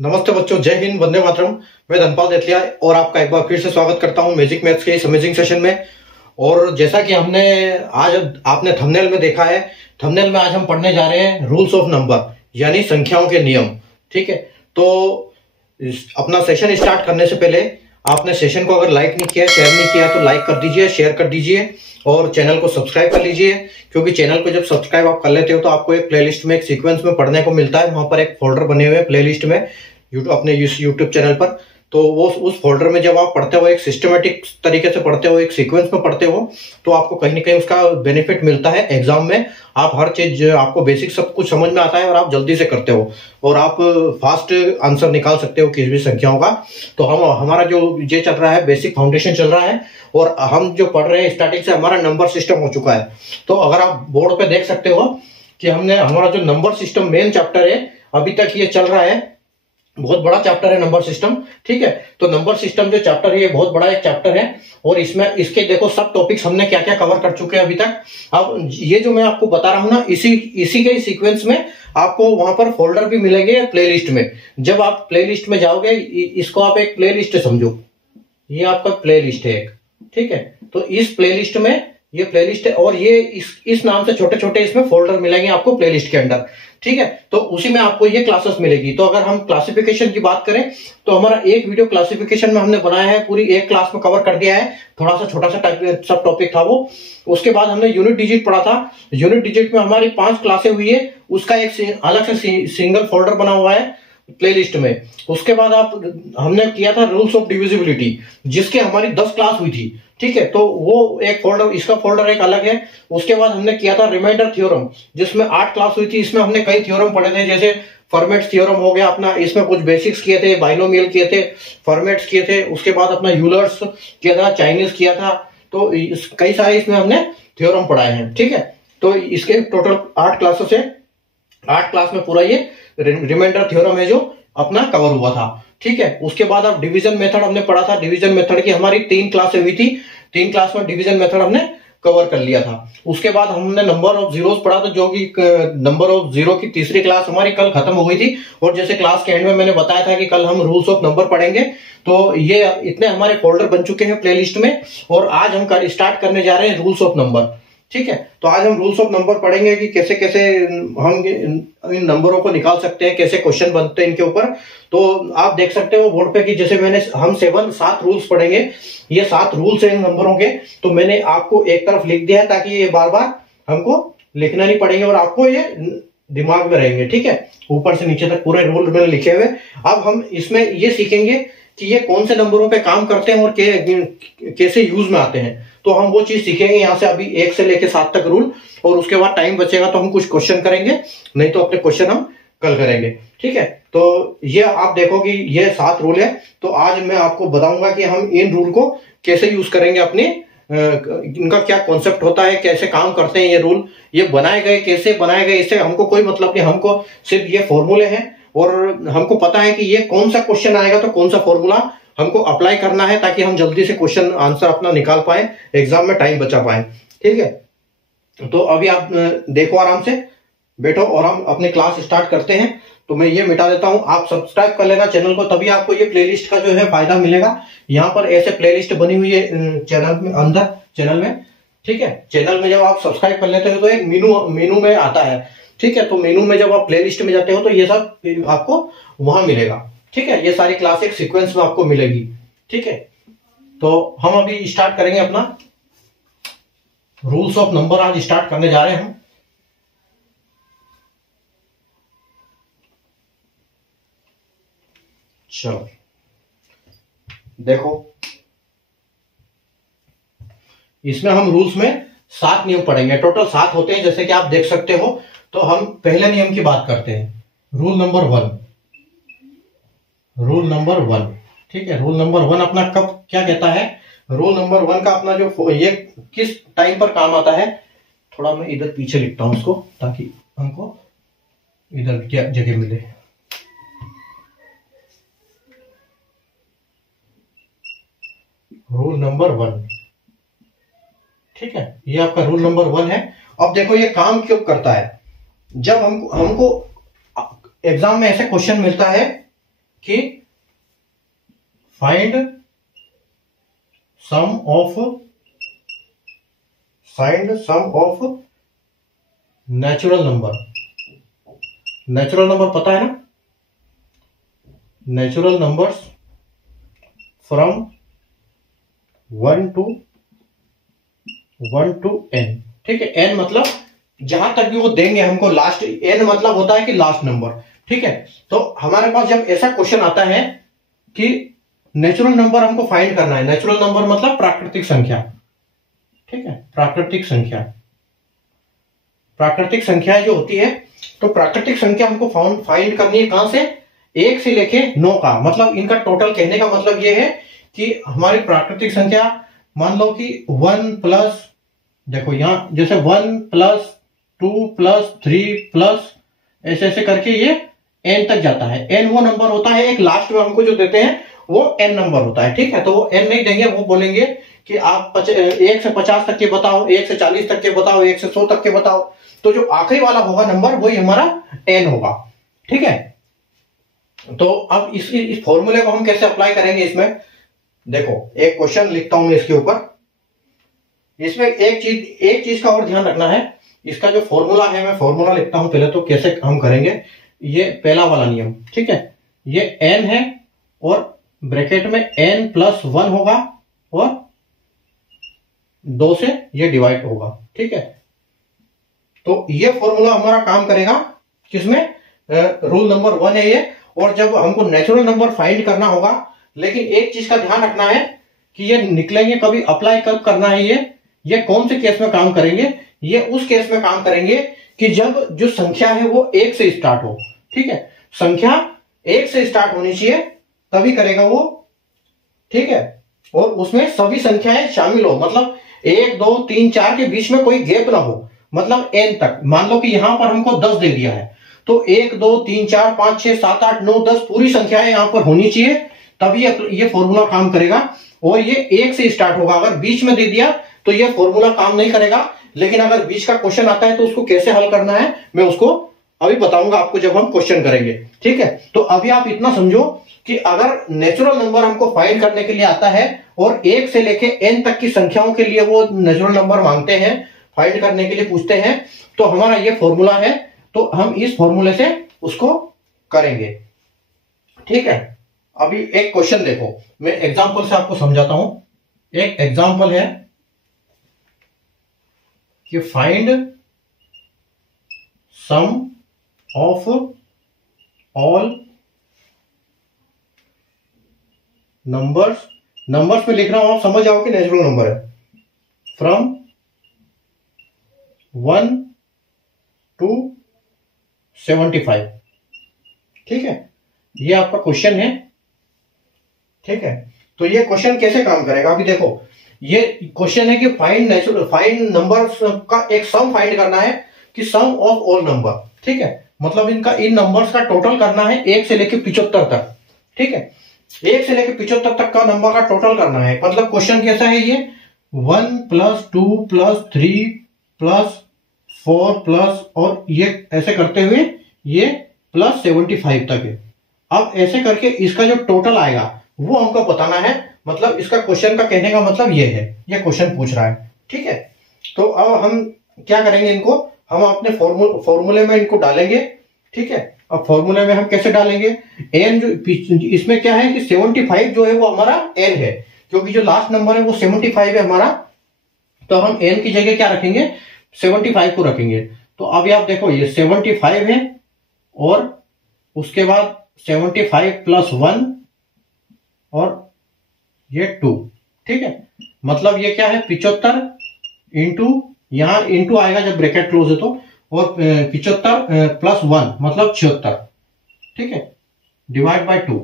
नमस्ते बच्चों, जय हिंद, वंदे मातरम। मैं धनपाल देथलिया और आपका एक बार फिर से स्वागत करता हूं मैजिक मैथ्स के इस अमेजिंग सेशन में। और जैसा कि हमने आज आपने थंबनेल में देखा है, थंबनेल में आज हम पढ़ने जा रहे हैं रूल्स ऑफ नंबर यानी संख्याओं के नियम। ठीक है, तो अपना सेशन स्टार्ट करने से पहले आपने सेशन को अगर लाइक नहीं किया, शेयर नहीं किया तो लाइक कर दीजिए, शेयर कर दीजिए और चैनल को सब्सक्राइब कर लीजिए। क्योंकि चैनल को जब सब्सक्राइब आप कर लेते हो तो आपको एक प्लेलिस्ट में एक सीक्वेंस में पढ़ने को मिलता है। वहां पर एक फोल्डर बने हुए हैं प्लेलिस्ट में अपने यूट्यूब चैनल पर। तो वो उस फोल्डर में जब आप पढ़ते हो, एक सिस्टमेटिक तरीके से पढ़ते हो, एक सीक्वेंस में पढ़ते हो, तो आपको कहीं ना कहीं उसका बेनिफिट मिलता है। एग्जाम में आप हर चीज, आपको बेसिक सब कुछ समझ में आता है और आप जल्दी से करते हो और आप फास्ट आंसर निकाल सकते हो किसी भी संख्याओं का। तो हमारा जो ये चल रहा है, बेसिक फाउंडेशन चल रहा है और हम जो पढ़ रहे हैं स्टार्टिंग से हमारा नंबर सिस्टम हो चुका है। तो अगर आप बोर्ड पे देख सकते हो कि हमारा जो नंबर सिस्टम मेन चैप्टर है अभी तक ये चल रहा है। बहुत बड़ा चैप्टर है नंबर सिस्टम। ठीक है, तो नंबर सिस्टम जो चैप्टर है ये बहुत बड़ा एक चैप्टर है और इसमें इसके देखो सब टॉपिक्स हमने क्या क्या कवर कर चुके हैं अभी तक। अब ये जो मैं आपको बता रहा हूं ना, इसी के सीक्वेंस में आपको वहां पर फोल्डर भी मिलेंगे प्लेलिस्ट में। जब आप प्लेलिस्ट में जाओगे, इसको आप एक प्लेलिस्ट समझो, ये आपका प्लेलिस्ट है एक। ठीक है, तो इस प्लेलिस्ट में ये प्लेलिस्ट है और ये इस नाम से छोटे छोटे इसमें फोल्डर मिलेंगे आपको प्लेलिस्ट के अंदर। ठीक है, तो उसी में आपको ये क्लासेस मिलेगी। तो अगर हम क्लासिफिकेशन की बात करें तो हमारा एक वीडियो क्लासिफिकेशन में हमने बनाया है, पूरी एक क्लास में कवर कर दिया है। थोड़ा सा छोटा सा सब टॉपिक था वो। उसके बाद हमने यूनिट डिजिट पढ़ा था। यूनिट डिजिट में हमारी 5 क्लासें हुई है, उसका एक अलग से सिंगल फोल्डर बना हुआ है प्लेलिस्ट में। उसके बाद हमने किया था रूल्स ऑफ डिविजिबिलिटी, जिसके हमारी 10 क्लास हुई थी। ठीक है, तो वो एक फोल्डर, इसका फोल्डर एक अलग है। उसके बाद हमने किया था रिमाइंडर थ्योरम, जिसमें 8 क्लास हुई थी। इसमें हमने कई थ्योरम पढ़े थे, जैसे फॉर्मेट थ्योरम हो गया अपना, इसमें कुछ बेसिक्स किए थे, बाइनोमियल किए थे, फॉर्मेट्स किए थे। उसके बाद अपना यूलर्स किया था, चाइनीज किया था। तो कई सारे इसमें हमने थ्योरम पढ़ाए हैं। ठीक है, तो इसके टोटल 8 क्लासेस है। 8 क्लास में पूरा ये रिमाइंडर थ्योरम है जो अपना कवर हुआ था। ठीक है, उसके बाद अब डिवीजन मेथड हमने पढ़ा था। डिवीजन मेथड की हमारी 3 क्लासें हुई थी। 3 क्लास में डिवीजन मेथड हमने कवर कर लिया था। उसके बाद हमने नंबर ऑफ जीरोस पढ़ा था, जो कि नंबर ऑफ जीरो की तीसरी क्लास हमारी कल खत्म हो गई थी। और जैसे क्लास के एंड में मैंने बताया था कि कल हम रूल्स ऑफ नंबर पढ़ेंगे। तो ये इतने हमारे फोल्डर बन चुके हैं प्लेलिस्ट में और आज हम स्टार्ट करने जा रहे हैं रूल्स ऑफ नंबर। ठीक है, तो आज हम रूल्स ऑफ नंबर पढ़ेंगे कि कैसे कैसे हम इन नंबरों को निकाल सकते हैं, कैसे क्वेश्चन बनते हैं इनके ऊपर। तो आप देख सकते हो बोर्ड पे कि जैसे हम 7 रूल्स पढ़ेंगे। ये 7 रूल्स हैं इन नंबरों के। तो मैंने आपको एक तरफ लिख दिया है ताकि ये बार बार हमको लिखना नहीं पड़ेंगे और आपको ये दिमाग में रहेंगे। ठीक है, ऊपर से नीचे तक पूरे रूल मैंने लिखे हुए। अब हम इसमें ये सीखेंगे कि ये कौन से नंबरों पे काम करते हैं और कैसे यूज में आते हैं। तो हम वो चीज सीखेंगे यहाँ से अभी 1 से लेकर 7 तक रूल। और उसके बाद टाइम बचेगा तो हम कुछ क्वेश्चन करेंगे, नहीं तो अपने क्वेश्चन हम कल करेंगे। ठीक है, तो ये आप देखो कि ये 7 रूल है। तो आज मैं आपको बताऊंगा कि हम इन रूल को कैसे यूज करेंगे अपने, इनका क्या कॉन्सेप्ट होता है, कैसे काम करते हैं ये रूल, ये बनाए गए, कैसे बनाए गए, इससे हमको कोई मतलब नहीं। हमको सिर्फ ये फॉर्मूले हैं और हमको पता है कि ये कौन सा क्वेश्चन आएगा तो कौन सा फॉर्मूला हमको अप्लाई करना है, ताकि हम जल्दी से क्वेश्चन आंसर अपना निकाल पाए, एग्जाम में टाइम बचा पाए। ठीक है, तो अभी आप देखो, आराम से बैठो और हम अपनी क्लास स्टार्ट करते हैं। तो मैं ये मिटा देता हूं, आप सब्सक्राइब कर लेना चैनल को, तभी आपको ये प्लेलिस्ट का जो है फायदा मिलेगा। यहाँ पर ऐसे प्लेलिस्ट बनी हुई है चैनल में, अंदर चैनल में। ठीक है, चैनल में जब आप सब्सक्राइब कर लेते हो तो एक मेनू में आता है। ठीक है, तो मेनू में जब आप प्लेलिस्ट में जाते हो तो ये सब आपको वहां मिलेगा। ठीक है, ये सारी क्लास एक सीक्वेंस में आपको मिलेगी। ठीक है, तो हम अभी स्टार्ट करेंगे अपना रूल्स ऑफ नंबर, आज स्टार्ट करने जा रहे हैं हम। चलो देखो, इसमें हम रूल्स में 7 नियम पढ़ेंगे। टोटल 7 होते हैं, जैसे कि आप देख सकते हो। तो हम पहले नियम की बात करते हैं, रूल नंबर 1। रूल नंबर 1, ठीक है, रूल नंबर 1 अपना कब क्या कहता है? रूल नंबर 1 का अपना जो ये किस टाइम पर काम आता है, थोड़ा मैं इधर पीछे लिखता हूं उसको ताकि हमको इधर क्या जगह मिले। रूल नंबर 1, ठीक है, ये आपका रूल नंबर 1 है। अब देखो ये काम क्यों करता है। जब हमको एग्जाम में ऐसे क्वेश्चन मिलता है कि find sum of natural number. Natural number पता है ना, natural numbers from 1 to n। ठीक है, n मतलब जहां तक भी वो देंगे हमको, लास्ट n मतलब होता है कि लास्ट नंबर। ठीक है, तो हमारे पास जब ऐसा क्वेश्चन आता है कि नेचुरल नंबर हमको फाइंड करना है, नेचुरल नंबर मतलब प्राकृतिक संख्या। ठीक है, प्राकृतिक संख्या जो होती है, तो प्राकृतिक संख्या हमको फाइंड करनी है कहां से, 1 से लेके 9 का, मतलब इनका टोटल। कहने का मतलब ये है कि हमारी प्राकृतिक संख्या मान लो कि 1 प्लस, देखो यहां जैसे 1 प्लस 2 प्लस 3 प्लस ऐसे ऐसे करके ये n तक जाता है। n वो नंबर होता है, एक लास्ट में हमको जो देते हैं वो n नंबर होता है। ठीक है, तो वो n नहीं देंगे, वो बोलेंगे कि आप 1 से 50 तक के बताओ, 1 से 40 तक के बताओ, 1 से 100 तक के बताओ। तो जो आखिरी वाला होगा नंबर वही हमारा n होगा। ठीक है, तो अब इस फॉर्मूले को हम कैसे अप्लाई करेंगे इसमें, देखो एक क्वेश्चन लिखता हूं मैं इसके ऊपर। इसमें एक चीज का और ध्यान रखना है, इसका जो फॉर्मूला है, मैं फॉर्मूला लिखता हूं पहले, तो कैसे हम करेंगे। ये पहला वाला नियम, ठीक है, ये n है और ब्रैकेट में n प्लस 1 होगा और 2 से ये डिवाइड होगा। ठीक है, तो ये फॉर्मूला हमारा काम करेगा किसमें, रूल नंबर 1 है ये। और जब हमको नेचुरल नंबर फाइंड करना होगा, लेकिन एक चीज का ध्यान रखना है कि ये निकलेंगे कभी, अप्लाई कब करना है, ये कौन से केस में काम करेंगे, ये उस केस में काम करेंगे कि जब जो संख्या है वो 1 से स्टार्ट हो। ठीक है, संख्या 1 से स्टार्ट होनी चाहिए तभी करेगा वो। ठीक है, और उसमें सभी संख्याएं शामिल हो, मतलब 1 2 3 4 के बीच में कोई गैप ना हो, मतलब n तक। मान लो कि यहां पर हमको 10 दे दिया है, तो 1 2 3 4 5 6 7 8 9 10 पूरी संख्याएं यहां पर होनी चाहिए, तभी ये फॉर्मूला काम करेगा। और ये 1 से स्टार्ट होगा, अगर बीच में दे दिया तो ये फॉर्मूला काम नहीं करेगा। लेकिन अगर बीच का क्वेश्चन आता है तो उसको कैसे हल करना है मैं उसको अभी बताऊंगा आपको जब हम क्वेश्चन करेंगे। ठीक है, तो अभी आप इतना समझो कि अगर नेचुरल नंबर हमको फाइंड करने के लिए आता है और 1 से लेके n तक की संख्याओं के लिए वो नेचुरल नंबर मांगते हैं, फाइंड करने के लिए पूछते हैं, तो हमारा ये फॉर्मूला है, तो हम इस फॉर्मूले से उसको करेंगे। ठीक है, अभी एक क्वेश्चन देखो, मैं एग्जांपल से आपको समझाता हूं। एक एग्जांपल है कि find sum of all numbers में लिख रहा हूं, आप समझ जाओ कि नेचुरल नंबर है, फ्रॉम 1 to 75। ठीक है, ये आपका क्वेश्चन है। ठीक है, तो ये क्वेश्चन कैसे काम करेगा, अभी देखो ये क्वेश्चन है कि फाइंड नंबर्स का एक सम फाइंड करना है, कि सम ऑफ ऑल नंबर। ठीक है, मतलब इन नंबर्स का टोटल करना है 1 से लेके 75 तक। ठीक है, 1 से लेके 75 तक का नंबर का टोटल करना है। मतलब क्वेश्चन कैसा है ये, 1 प्लस 2 प्लस 3 प्लस 4 प्लस, और ये ऐसे करते हुए ये प्लस 75 तक है। अब ऐसे करके इसका जो टोटल आएगा वो हमको बताना है। मतलब इसका क्वेश्चन का कहने का मतलब ये है, ये क्वेश्चन पूछ रहा है। ठीक है, तो अब हम क्या करेंगे, इनको हम अपने फॉर्मूले में इनको डालेंगे। ठीक है, अब फॉर्मूले में हम कैसे डालेंगे, n जो इसमें क्या है कि 75 जो है वो हमारा n है, क्योंकि जो लास्ट नंबर है वो 75 है हमारा, तो हम n की जगह क्या रखेंगे, 75 को रखेंगे। तो अभी आप देखो ये 75 है और उसके बाद 75 प्लस 1 और ये 2। ठीक है, मतलब ये क्या है 75 इंटू, यहां इंटू आएगा जब ब्रैकेट क्लोज है तो, और 75 प्लस 1 मतलब 76। ठीक है, डिवाइड बाय 2।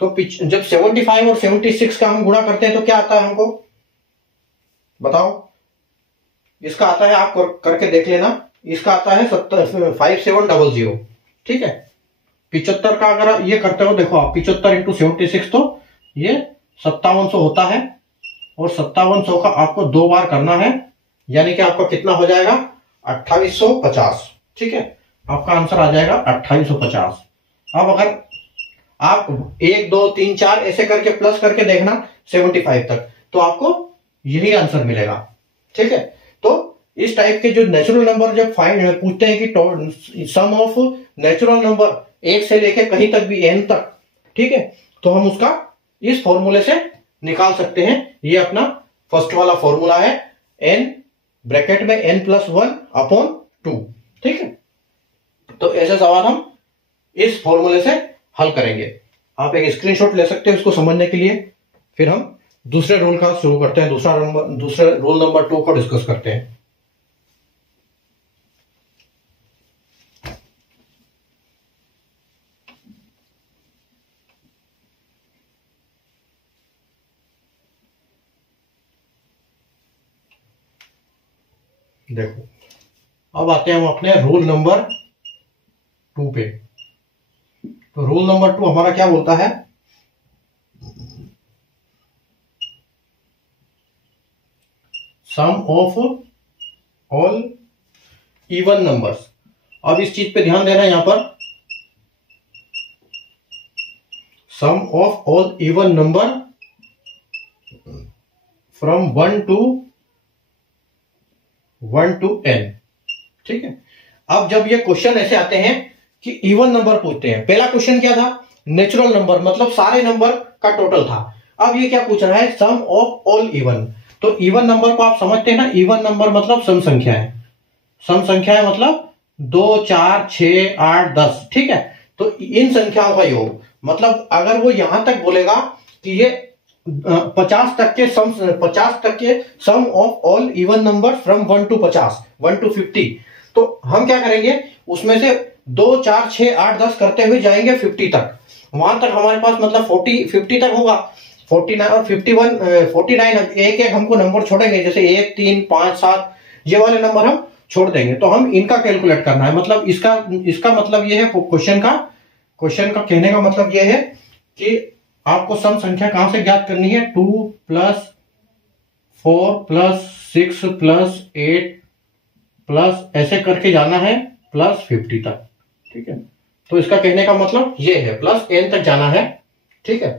तो जब 75 और 76 का हम गुणा करते हैं तो क्या आता है हमको बताओ, इसका आता है, आप करके देख लेना, इसका आता है 5700। ठीक है, 75 का अगर ये करते हो, देखो आप 75 इंटू 76 तो ये 5700 होता है, और 5700 का आपको 2 बार करना है, यानी कि आपका कितना हो जाएगा 2850। ठीक है, आपका आंसर आ जाएगा 2850। अब अगर आप 1 2 3 4 ऐसे करके प्लस करके देखना 75 तक, तो आपको यही आंसर मिलेगा। ठीक है, तो इस टाइप के जो नेचुरल नंबर जब फाइंड पूछते हैं कि सम ऑफ नेचुरल नंबर 1 से लेके कहीं तक भी n तक, ठीक है, तो हम उसका इस फॉर्मूले से निकाल सकते हैं। ये अपना फर्स्ट वाला फॉर्मूला है, n ब्रैकेट में n+1/2। ठीक है, तो ऐसे सवाल हम इस फॉर्मूले से हल करेंगे। आप एक स्क्रीनशॉट ले सकते हैं इसको समझने के लिए। फिर हम दूसरे रूल का शुरू करते हैं, दूसरे रूल नंबर 2 को डिस्कस करते हैं। देखो, अब आते हैं हम अपने रूल नंबर 2 पे। तो रूल नंबर 2 हमारा क्या बोलता है, sum of all even numbers. अब इस चीज पे ध्यान देना है, यहां पर sum of all even number from 1 to n। ठीक है, अब जब ये क्वेश्चन ऐसे आते हैं कि इवन नंबर पूछते हैं, पहला क्वेश्चन क्या था, नेचुरल नंबर मतलब सारे नंबर का टोटल था। अब ये क्या पूछ रहा है, सम ऑफ ऑल इवन। तो इवन नंबर को आप समझते हैं ना, इवन नंबर मतलब सम संख्या है, सम संख्या है मतलब 2 4 6 8 10। ठीक है, तो इन संख्याओं का योग, मतलब अगर वो यहां तक बोलेगा कि ये 50 तक के sum of all even number from 1 to 50, 1 to 50, तो हम क्या करेंगे, उसमें से 2 4 6 8 10 करते हुए जाएंगे 50 तक। वहां तक हमारे पास मतलब 50 तक होगा, 49 और 51 49 एक एक हमको नंबर छोड़ेंगे, जैसे 1 3 5 7 ये वाले नंबर हम छोड़ देंगे। तो हम इनका कैलकुलेट करना है, मतलब इसका मतलब ये है, क्वेश्चन का कहने का मतलब ये है कि आपको सम संख्या कहां से ज्ञात करनी है, 2 + 4 + 6 + 8 प्लस ऐसे करके जाना है +50 तक। ठीक है, तो इसका कहने का मतलब ये है +n तक जाना है। ठीक है,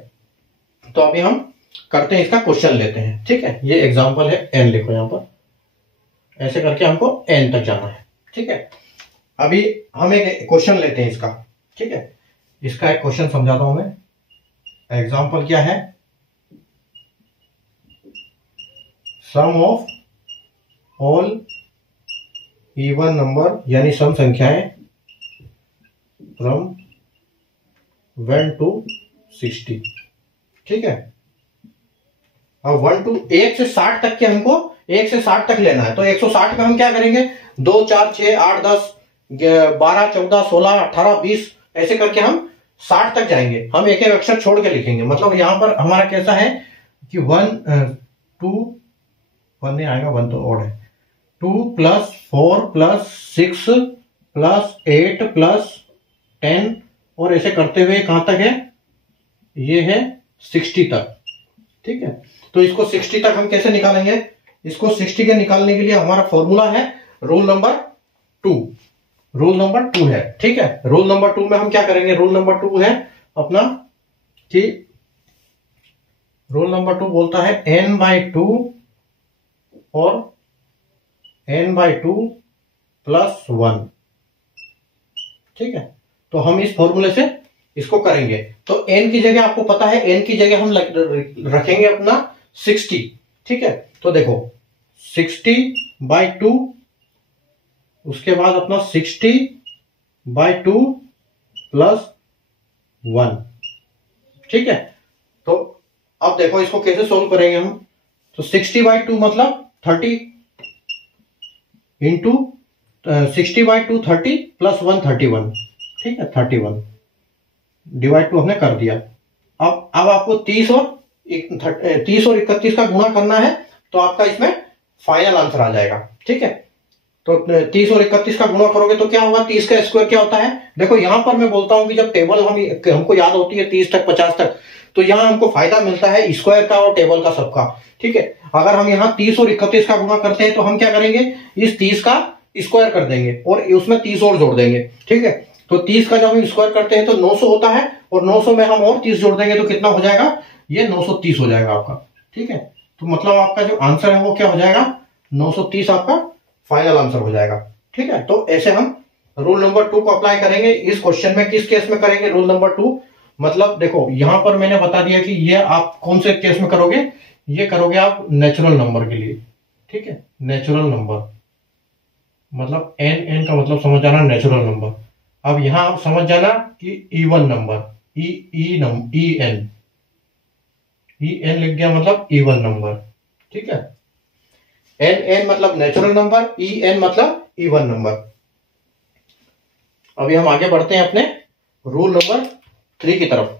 तो अभी हम करते हैं, इसका क्वेश्चन लेते हैं। ठीक है, ये एग्जांपल है, n लिखो यहां पर, ऐसे करके हमको n तक जाना है। ठीक है, अभी हम एक क्वेश्चन लेते हैं इसका। ठीक है, इसका एक क्वेश्चन समझाता हूं मैं। एग्जाम्पल क्या है, sum of all even number यानी सम संख्याएं फ्रॉम 1 to 60। ठीक है, अब 1 से 60 तक के हमको 1 से 60 तक लेना है। तो 160 में हम क्या करेंगे, 2 4 6 8 10 12 14 16 18 20 ऐसे करके हम 60 तक जाएंगे। हम एक एक अक्षर छोड़ के लिखेंगे, मतलब यहां पर हमारा कैसा है कि 1 नहीं आएगा, 1 तो ऑड है, 2 + 4 + 6 + 8 + 10 और ऐसे करते हुए कहां तक है, ये है 60 तक। ठीक है, तो इसको 60 तक हम कैसे निकालेंगे, इसको 60 के निकालने के लिए हमारा फॉर्मूला है रूल नंबर 2। रूल नंबर 2 है। ठीक है, रूल नंबर 2 में हम क्या करेंगे, रूल नंबर 2 है अपना कि रूल नंबर 2 बोलता है n/2 और n/2 + 1। ठीक है, तो हम इस फॉर्मूले से इसको करेंगे। तो n की जगह आपको पता है, n की जगह हम रखेंगे अपना 60। ठीक है, तो देखो 60/2, उसके बाद अपना 60/2 + 1। ठीक है, तो अब देखो इसको कैसे सोल्व करेंगे हम। तो 60/2 मतलब 30 इंटू 60/2 30 + 1 31। ठीक है, 31 डिवाइड 2 हमने कर दिया। अब आपको 30 और 31 का गुणा करना है, तो आपका इसमें फाइनल आंसर आ जाएगा। ठीक है, तो 30 और 31 का गुणा करोगे तो क्या होगा, 30 का स्क्वायर क्या होता है। देखो यहां पर मैं बोलता हूं कि जब टेबल हमको याद होती है 30 तक 50 तक, तो यहां हमको फायदा मिलता है स्क्वायर का और टेबल का सबका। ठीक है, अगर हम यहाँ 30 और 31 का गुणा करते हैं तो हम क्या करेंगे, इस 30 का स्क्वायर कर देंगे और उसमें 30 और जोड़ देंगे। ठीक है, तो 30 का जब हम स्क्वायर करते हैं तो 900 होता है, और 900 में हम और 30 जोड़ देंगे तो कितना हो जाएगा, ये 930 हो जाएगा आपका। ठीक है, तो मतलब आपका जो आंसर है वो क्या हो जाएगा, 930 आपका फाइनल आंसर हो जाएगा। ठीक है, तो ऐसे हम रूल नंबर 2 को अप्लाई करेंगे इस क्वेश्चन में। किस केस में करेंगे रूल नंबर 2, मतलब देखो यहां पर मैंने बता दिया कि ये आप कौन से केस में करोगे, ये करोगे आप नेचुरल नंबर के लिए। ठीक है, नेचुरल नंबर मतलब एन, एन का मतलब समझ जाना नेचुरल नंबर। अब यहां आप समझ जाना कि इवन नंबर, ई एन लिख दिया मतलब इवन नंबर। ठीक है, एन एन मतलब नेचुरल नंबर, ई एन मतलब इवन नंबर। अभी हम आगे बढ़ते हैं अपने रूल नंबर 3 की तरफ।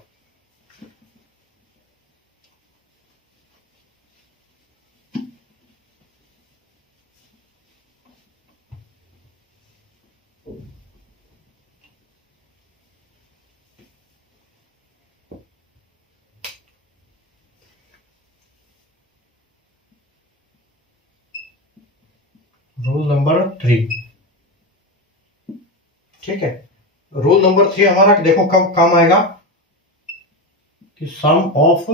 रूल नंबर 3, ठीक है, रूल नंबर 3 हमारा देखो कब काम आएगा, कि sum of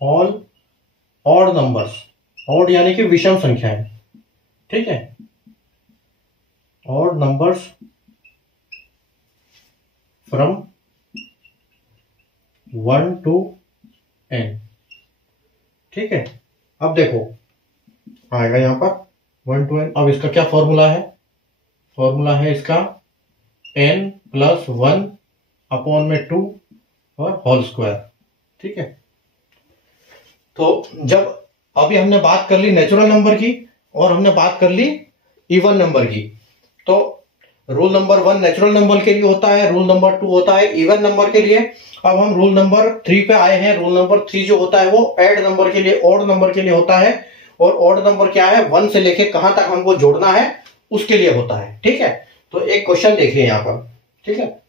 all odd numbers, odd यानी कि विषम संख्याएं। ठीक है, odd numbers from 1 to n। ठीक है, अब देखो आएगा यहां पर 1 to n। अब इसका क्या फॉर्मूला है, फॉर्मूला है इसका n प्लस 1 अपॉन में 2 और होल स्क्वायर। ठीक है, तो जब अभी हमने बात कर ली नेचुरल नंबर की और हमने बात कर ली इवन नंबर की, तो रूल नंबर 1 नेचुरल नंबर के लिए होता है, रूल नंबर 2 होता है इवन नंबर के लिए। अब हम रूल नंबर 3 पे आए हैं। रूल नंबर 3 जो होता है वो ऐड नंबर के लिए, ऑड नंबर के लिए होता है। और ऑड नंबर क्या है, 1 से लेके कहां तक हमको जोड़ना है उसके लिए होता है। ठीक है, तो एक क्वेश्चन देखिए यहां पर। ठीक है,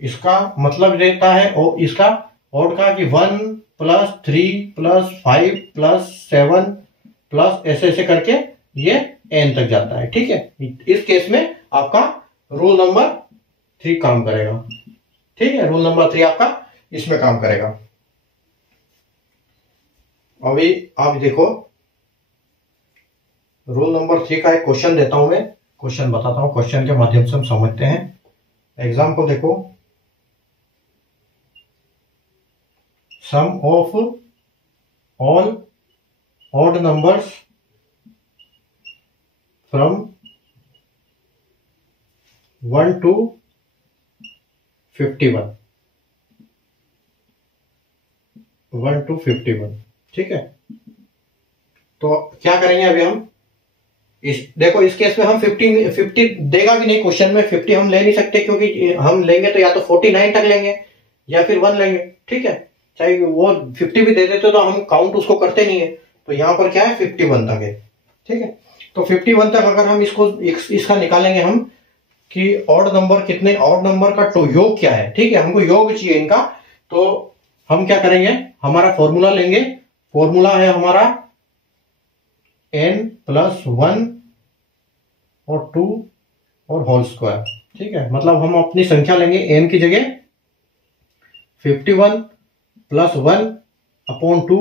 इसका मतलब रहता है और इसका ऑड का कि 1 प्लस 3 प्लस 5 प्लस 7 प्लस ऐसे ऐसे करके ये n तक जाता है। ठीक है, इस केस में आपका रूल नंबर 3 काम करेगा। ठीक है, रूल नंबर 3 आपका इसमें काम करेगा। अभी आप देखो रूल नंबर 3 का एक क्वेश्चन देता हूं, मैं क्वेश्चन बताता हूं, क्वेश्चन के माध्यम से हम समझते हैं। एग्जाम को देखो, sum of all odd numbers from 1 to 51, 1 to 51। ठीक है, तो क्या करेंगे अभी हम देखो इस केस में हम 50 देगा भी नहीं क्वेश्चन में, 50 हम ले नहीं सकते क्योंकि हम लेंगे तो या तो 49 तक लेंगे या फिर 1 लेंगे। ठीक है, चाहे वो 50 भी दे देते तो हम काउंट उसको करते नहीं है, तो यहां पर क्या है 51 तक है। ठीक है, तो 51 तक अगर हम इसका निकालेंगे हम कि ऑड नंबर कितने, ऑड नंबर का तो योग क्या है। ठीक है, हमको योग चाहिए इनका, तो हम क्या करेंगे, हमारा फॉर्मूला लेंगे। फॉर्मूला है हमारा n प्लस 1 और 2 और होल स्क्वायर। ठीक है, मतलब हम अपनी संख्या लेंगे n की जगह 51 प्लस 1 अपॉन 2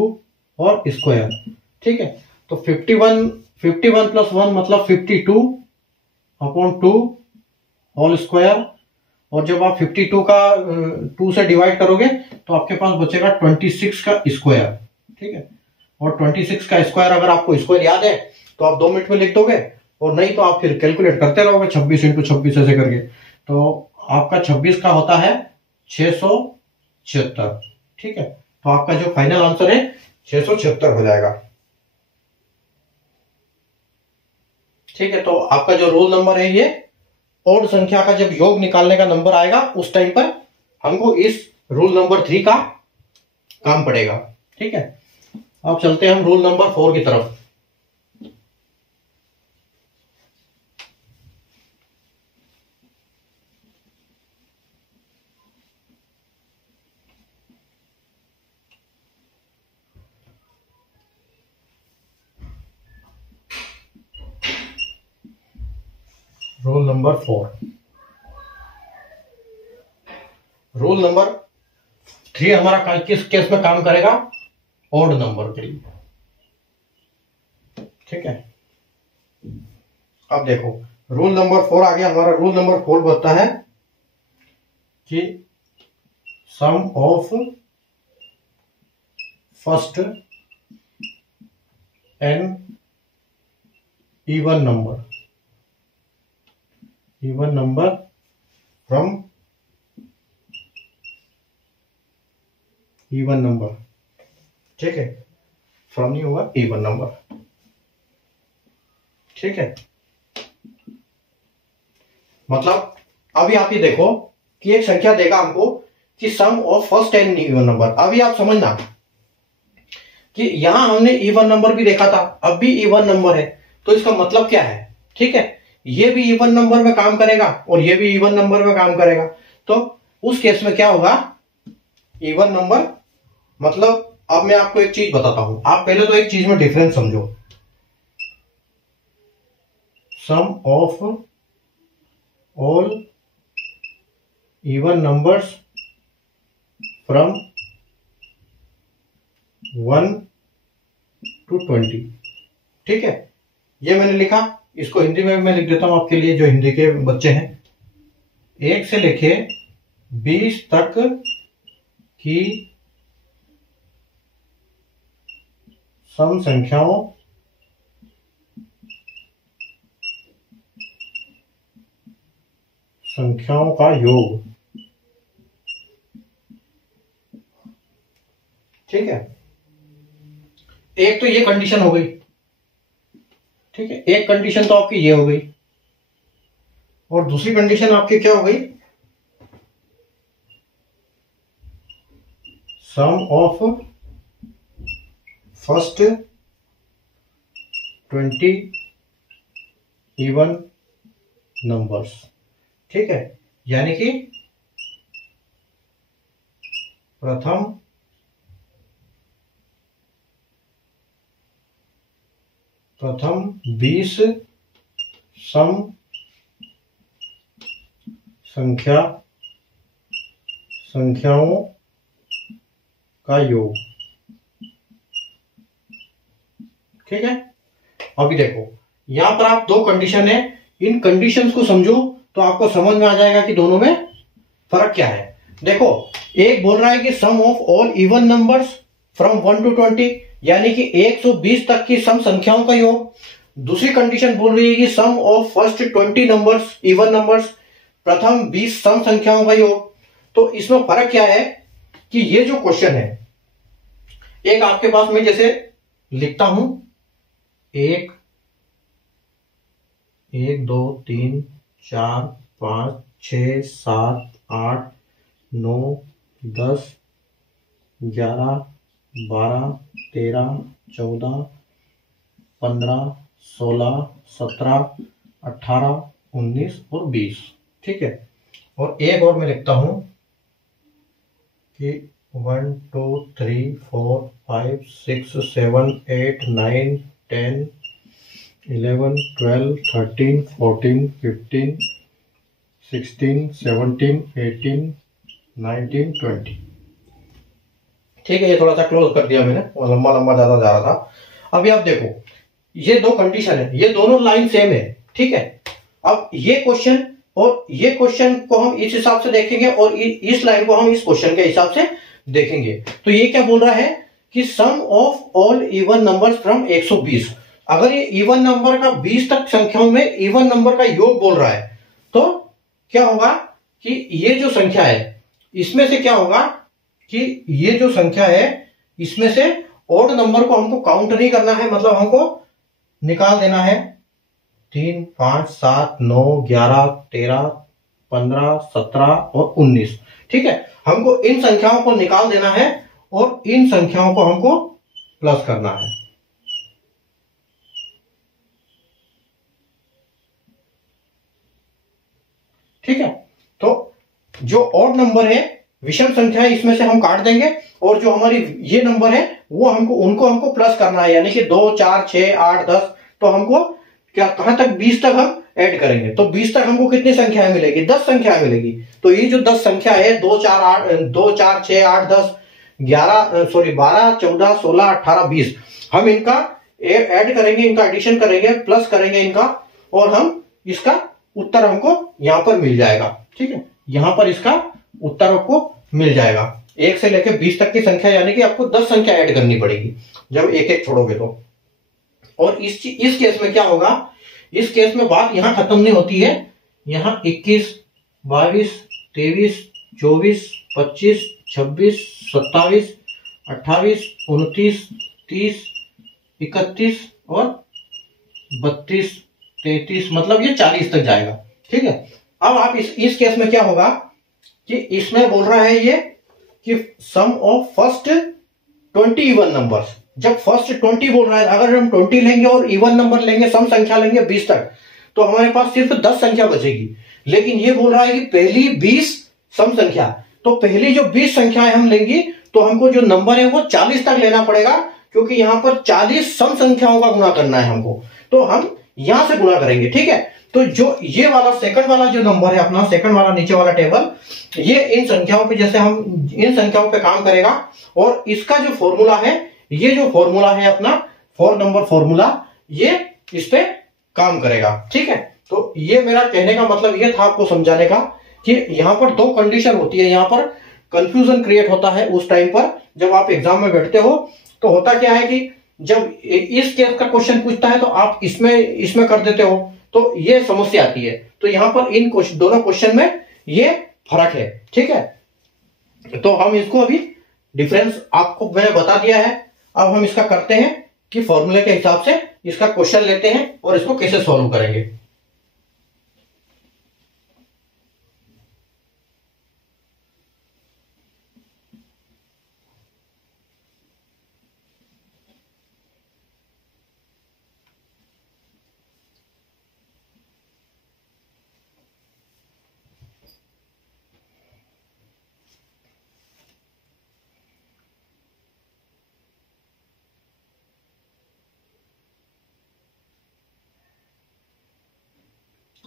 और स्क्वायर। ठीक है, तो 51 प्लस 1 मतलब 52 अपॉन 2 होल स्क्वायर। और जब आप 52 का 2 से डिवाइड करोगे तो आपके पास बचेगा 26 का स्क्वायर। ठीक है, और 26 का स्क्वायर अगर आपको स्क्वायर याद है तो आप 2 मिनट में लिख दोगे, और नहीं तो आप फिर कैलकुलेट करते रहोगे 26 इंटू 26 ऐसे करके। तो आपका 26 का होता है 676। ठीक है, तो आपका जो फाइनल आंसर है 676 हो जाएगा। ठीक है, तो आपका जो रूल नंबर है ये ऑड संख्या का जब योग निकालने का नंबर आएगा उस टाइम पर हमको इस रूल नंबर 3 का काम पड़ेगा। ठीक है, अब चलते हैं हम रूल नंबर 4 की तरफ। रूल नंबर 4, रूल नंबर 3 हमारा किस केस में काम करेगा? ऑड नंबर के लिए। ठीक है, अब देखो रूल नंबर 4 आ गया हमारा। रूल नंबर 4 बताता है कि sum of first n even number from even number. ठीक है, फ्रॉम नहीं होगा, इवन नंबर। ठीक है, मतलब अभी आप ये देखो कि एक संख्या देगा हमको कि sum of first n even number. अभी आप समझना कि यहां हमने इवन नंबर भी देखा था, अब भी इवन नंबर है, तो इसका मतलब क्या है? ठीक है, ये भी इवन नंबर में काम करेगा और ये भी इवन नंबर में काम करेगा। तो उस केस में क्या होगा? इवन नंबर मतलब, अब मैं आपको एक चीज बताता हूं, आप पहले तो एक चीज में डिफरेंस समझो। Sum of all even numbers from 1 to 20। ठीक है, ये मैंने लिखा, इसको हिंदी में मैं लिख देता हूं आपके लिए जो हिंदी के बच्चे हैं। 1 से लेके 20 तक की सम संख्याओं का योग। ठीक है, एक तो ये कंडीशन हो गई। ठीक है, एक कंडीशन तो आपकी ये हो गई, और दूसरी कंडीशन आपकी क्या हो गई? सम ऑफ फर्स्ट 20 इवन नंबर्स। ठीक है, यानी कि प्रथम 20 सम संख्याओं का योग। ठीक है, अभी देखो यहां पर आप दो कंडीशन है, इन कंडीशंस को समझो तो आपको समझ में आ जाएगा कि दोनों में फर्क क्या है। देखो, एक बोल रहा है कि sum of all even numbers from 1 to 20, यानी कि 120 तक की सम संख्याओं का योग। दूसरी कंडीशन बोल रही है कि sum of first 20 numbers even numbers, प्रथम 20 सम संख्याओं का योग। तो इसमें फर्क क्या है कि ये जो क्वेश्चन है, एक आपके पास में जैसे लिखता हूं, 1 2 3 4 5 6 7 8 9 10 11 12 13 14 15 16 17 18 19 और 20। ठीक है, और एक और मैं लिखता हूं कि 1 2 3 4 5 6 7 8 9 10 11 12 13 14 15 16 17 18 19 20। ठीक है, ये थोड़ा सा क्लोज कर दिया मैंने, लंबा लंबा ज्यादा जा रहा था। अभी आप देखो, ये दो कंडीशन है, ये दोनों लाइन सेम है। ठीक है, अब ये क्वेश्चन और ये क्वेश्चन को हम इस हिसाब से देखेंगे और इस लाइन को हम इस क्वेश्चन के हिसाब से देखेंगे। तो ये क्या बोल रहा है कि sum of all even numbers from 120। अगर ये इवन नंबर का 20 तक संख्याओं में इवन नंबर का योग बोल रहा है, तो क्या होगा कि ये जो संख्या है इसमें से क्या होगा कि ये जो संख्या है इसमें से ऑड नंबर को हमको काउंट नहीं करना है, मतलब हमको निकाल देना है 3 5 7 9 11 13 15 17 और 19। ठीक है, हमको इन संख्याओं को निकाल देना है और इन संख्याओं को हमको प्लस करना है। ठीक है, तो जो ऑड नंबर है, विषम संख्या है, इसमें से हम काट देंगे, और जो हमारी ये नंबर है वो उनको हमको प्लस करना है, यानी कि 2 4 6 8 10। तो हमको क्या, कहां तक? 20 तक हम ऐड करेंगे तो 20 तक हमको कितनी संख्याएं मिलेगी? 10 संख्याएं मिलेगी। तो ये जो 10 संख्या है 2 4 8 2 4 6 8 10 11 सॉरी 12 14 16 18 20 हम इनका ऐड करेंगे, इनका एडिशन करेंगे, प्लस करेंगे इनका, और हम इसका उत्तर हमको यहां पर मिल जाएगा। ठीक है, यहां पर इसका उत्तर आपको मिल जाएगा। 1 से लेकर 20 तक की संख्या, यानी कि आपको 10 संख्या ऐड करनी पड़ेगी जब एक एक छोड़ोगे तो। और इस केस में क्या होगा? इस केस में बात यहां खत्म नहीं होती है। यहां 21 22 23 24 25 26 27 28 29 30 31 और 32 33 मतलब ये 40 तक जाएगा। ठीक है, अब आप इस केस में क्या होगा कि इसमें बोल रहा है ये कि sum of first 20 even numbers. जब फर्स्ट 20 बोल रहा है, अगर हम 20 लेंगे और इवन नंबर लेंगे, सम संख्या लेंगे 20 तक, तो हमारे पास सिर्फ 10 संख्या बचेगी। लेकिन ये बोल रहा है कि पहली 20 सम संख्या, तो पहली जो 20 संख्याएं हम लेंगी तो हमको जो नंबर है वो 40 तक लेना पड़ेगा, क्योंकि यहां पर 40 सम संख्याओं का गुणा करना है हमको, तो हम यहां से गुणा करेंगे। ठीक है, तो जो ये वाला सेकंड वाला जो नंबर है अपना, सेकंड वाला नीचे वाला टेबल, ये इन संख्याओं पे, जैसे हम इन संख्याओं पे काम करेगा, और इसका जो फॉर्मूला है, ये जो फॉर्मूला है अपना 4 नंबर फॉर्मूला, ये इस पे काम करेगा। ठीक है, तो ये मेरा कहने का मतलब ये था आपको समझाने का कि यहां पर 2 कंडीशन होती है। यहां पर कंफ्यूजन क्रिएट होता है उस टाइम पर जब आप एग्जाम में बैठते हो। तो होता क्या है कि जब इस केस का क्वेश्चन पूछता है तो आप इसमें कर देते हो, तो ये समस्या आती है। तो यहां पर इन दोनों क्वेश्चन में ये फर्क है। ठीक है, तो हम इसको अभी डिफरेंस आपको मैंने बता दिया है। अब हम इसका करते हैं कि फॉर्मूले के हिसाब से इसका क्वेश्चन लेते हैं और इसको कैसे सॉल्व करेंगे।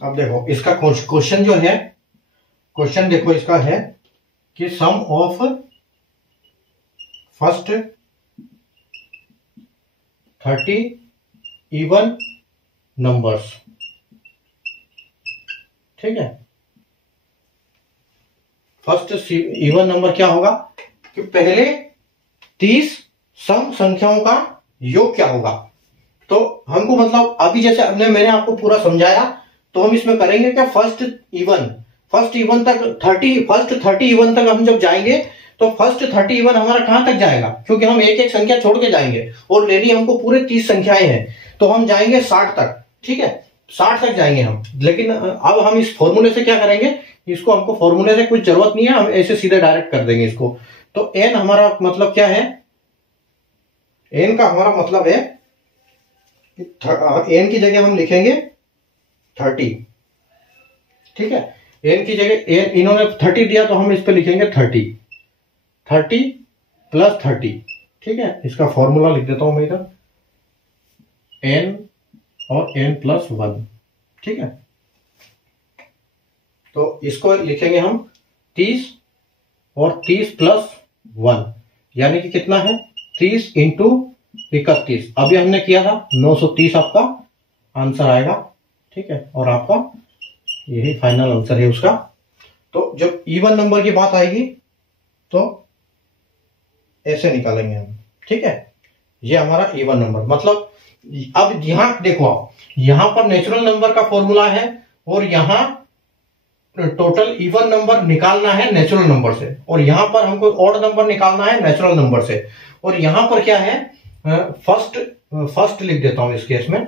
अब देखो इसका क्वेश्चन जो है, क्वेश्चन देखो इसका है कि sum of first 30 even numbers. ठीक है, फर्स्ट इवन नंबर क्या होगा कि पहले 30 सम संख्याओं का योग क्या होगा। तो हमको मतलब अभी जैसे मैंने आपको पूरा समझाया, तो हम इसमें करेंगे क्या, फर्स्ट इवन तक 30, फर्स्ट 30 इवन तक हम जब जाएंगे तो फर्स्ट 30 इवन हमारा कहां तक जाएगा, क्योंकि हम एक एक संख्या छोड़ के जाएंगे और लेनी हमको पूरे 30 संख्याएं हैं, तो हम जाएंगे 60 तक। ठीक है, 60 तक जाएंगे हम। लेकिन अब हम इस फॉर्मूले से क्या करेंगे, इसको हमको फॉर्मूले से कुछ जरूरत नहीं है, हम ऐसे सीधे डायरेक्ट कर देंगे इसको। तो एन हमारा मतलब क्या है, एन का हमारा मतलब है एन की जगह हम लिखेंगे 30। ठीक है, एन की जगह इन्होंने 30 दिया तो हम इस पे लिखेंगे 30 प्लस 30। ठीक है, इसका फॉर्मूला लिख देता हूं मैं इधर, एन और एन प्लस 1। ठीक है, तो इसको लिखेंगे हम 30 और 30 प्लस 1, यानी कि कितना है 30 इंटू 31। अभी हमने किया था 930 आपका आंसर आएगा। ठीक है, और आपका यही फाइनल आंसर है उसका। तो जब इवन नंबर की बात आएगी तो ऐसे निकालेंगे हम। ठीक है, ये हमारा इवन नंबर, मतलब अब यहां देखो आप, यहां पर नेचुरल नंबर का फॉर्मूला है और यहां टोटल इवन नंबर निकालना है नेचुरल नंबर से, और यहां पर हमको ऑड नंबर निकालना है नेचुरल नंबर से। और यहां पर क्या है, फर्स्ट लिख देता हूं इस केस में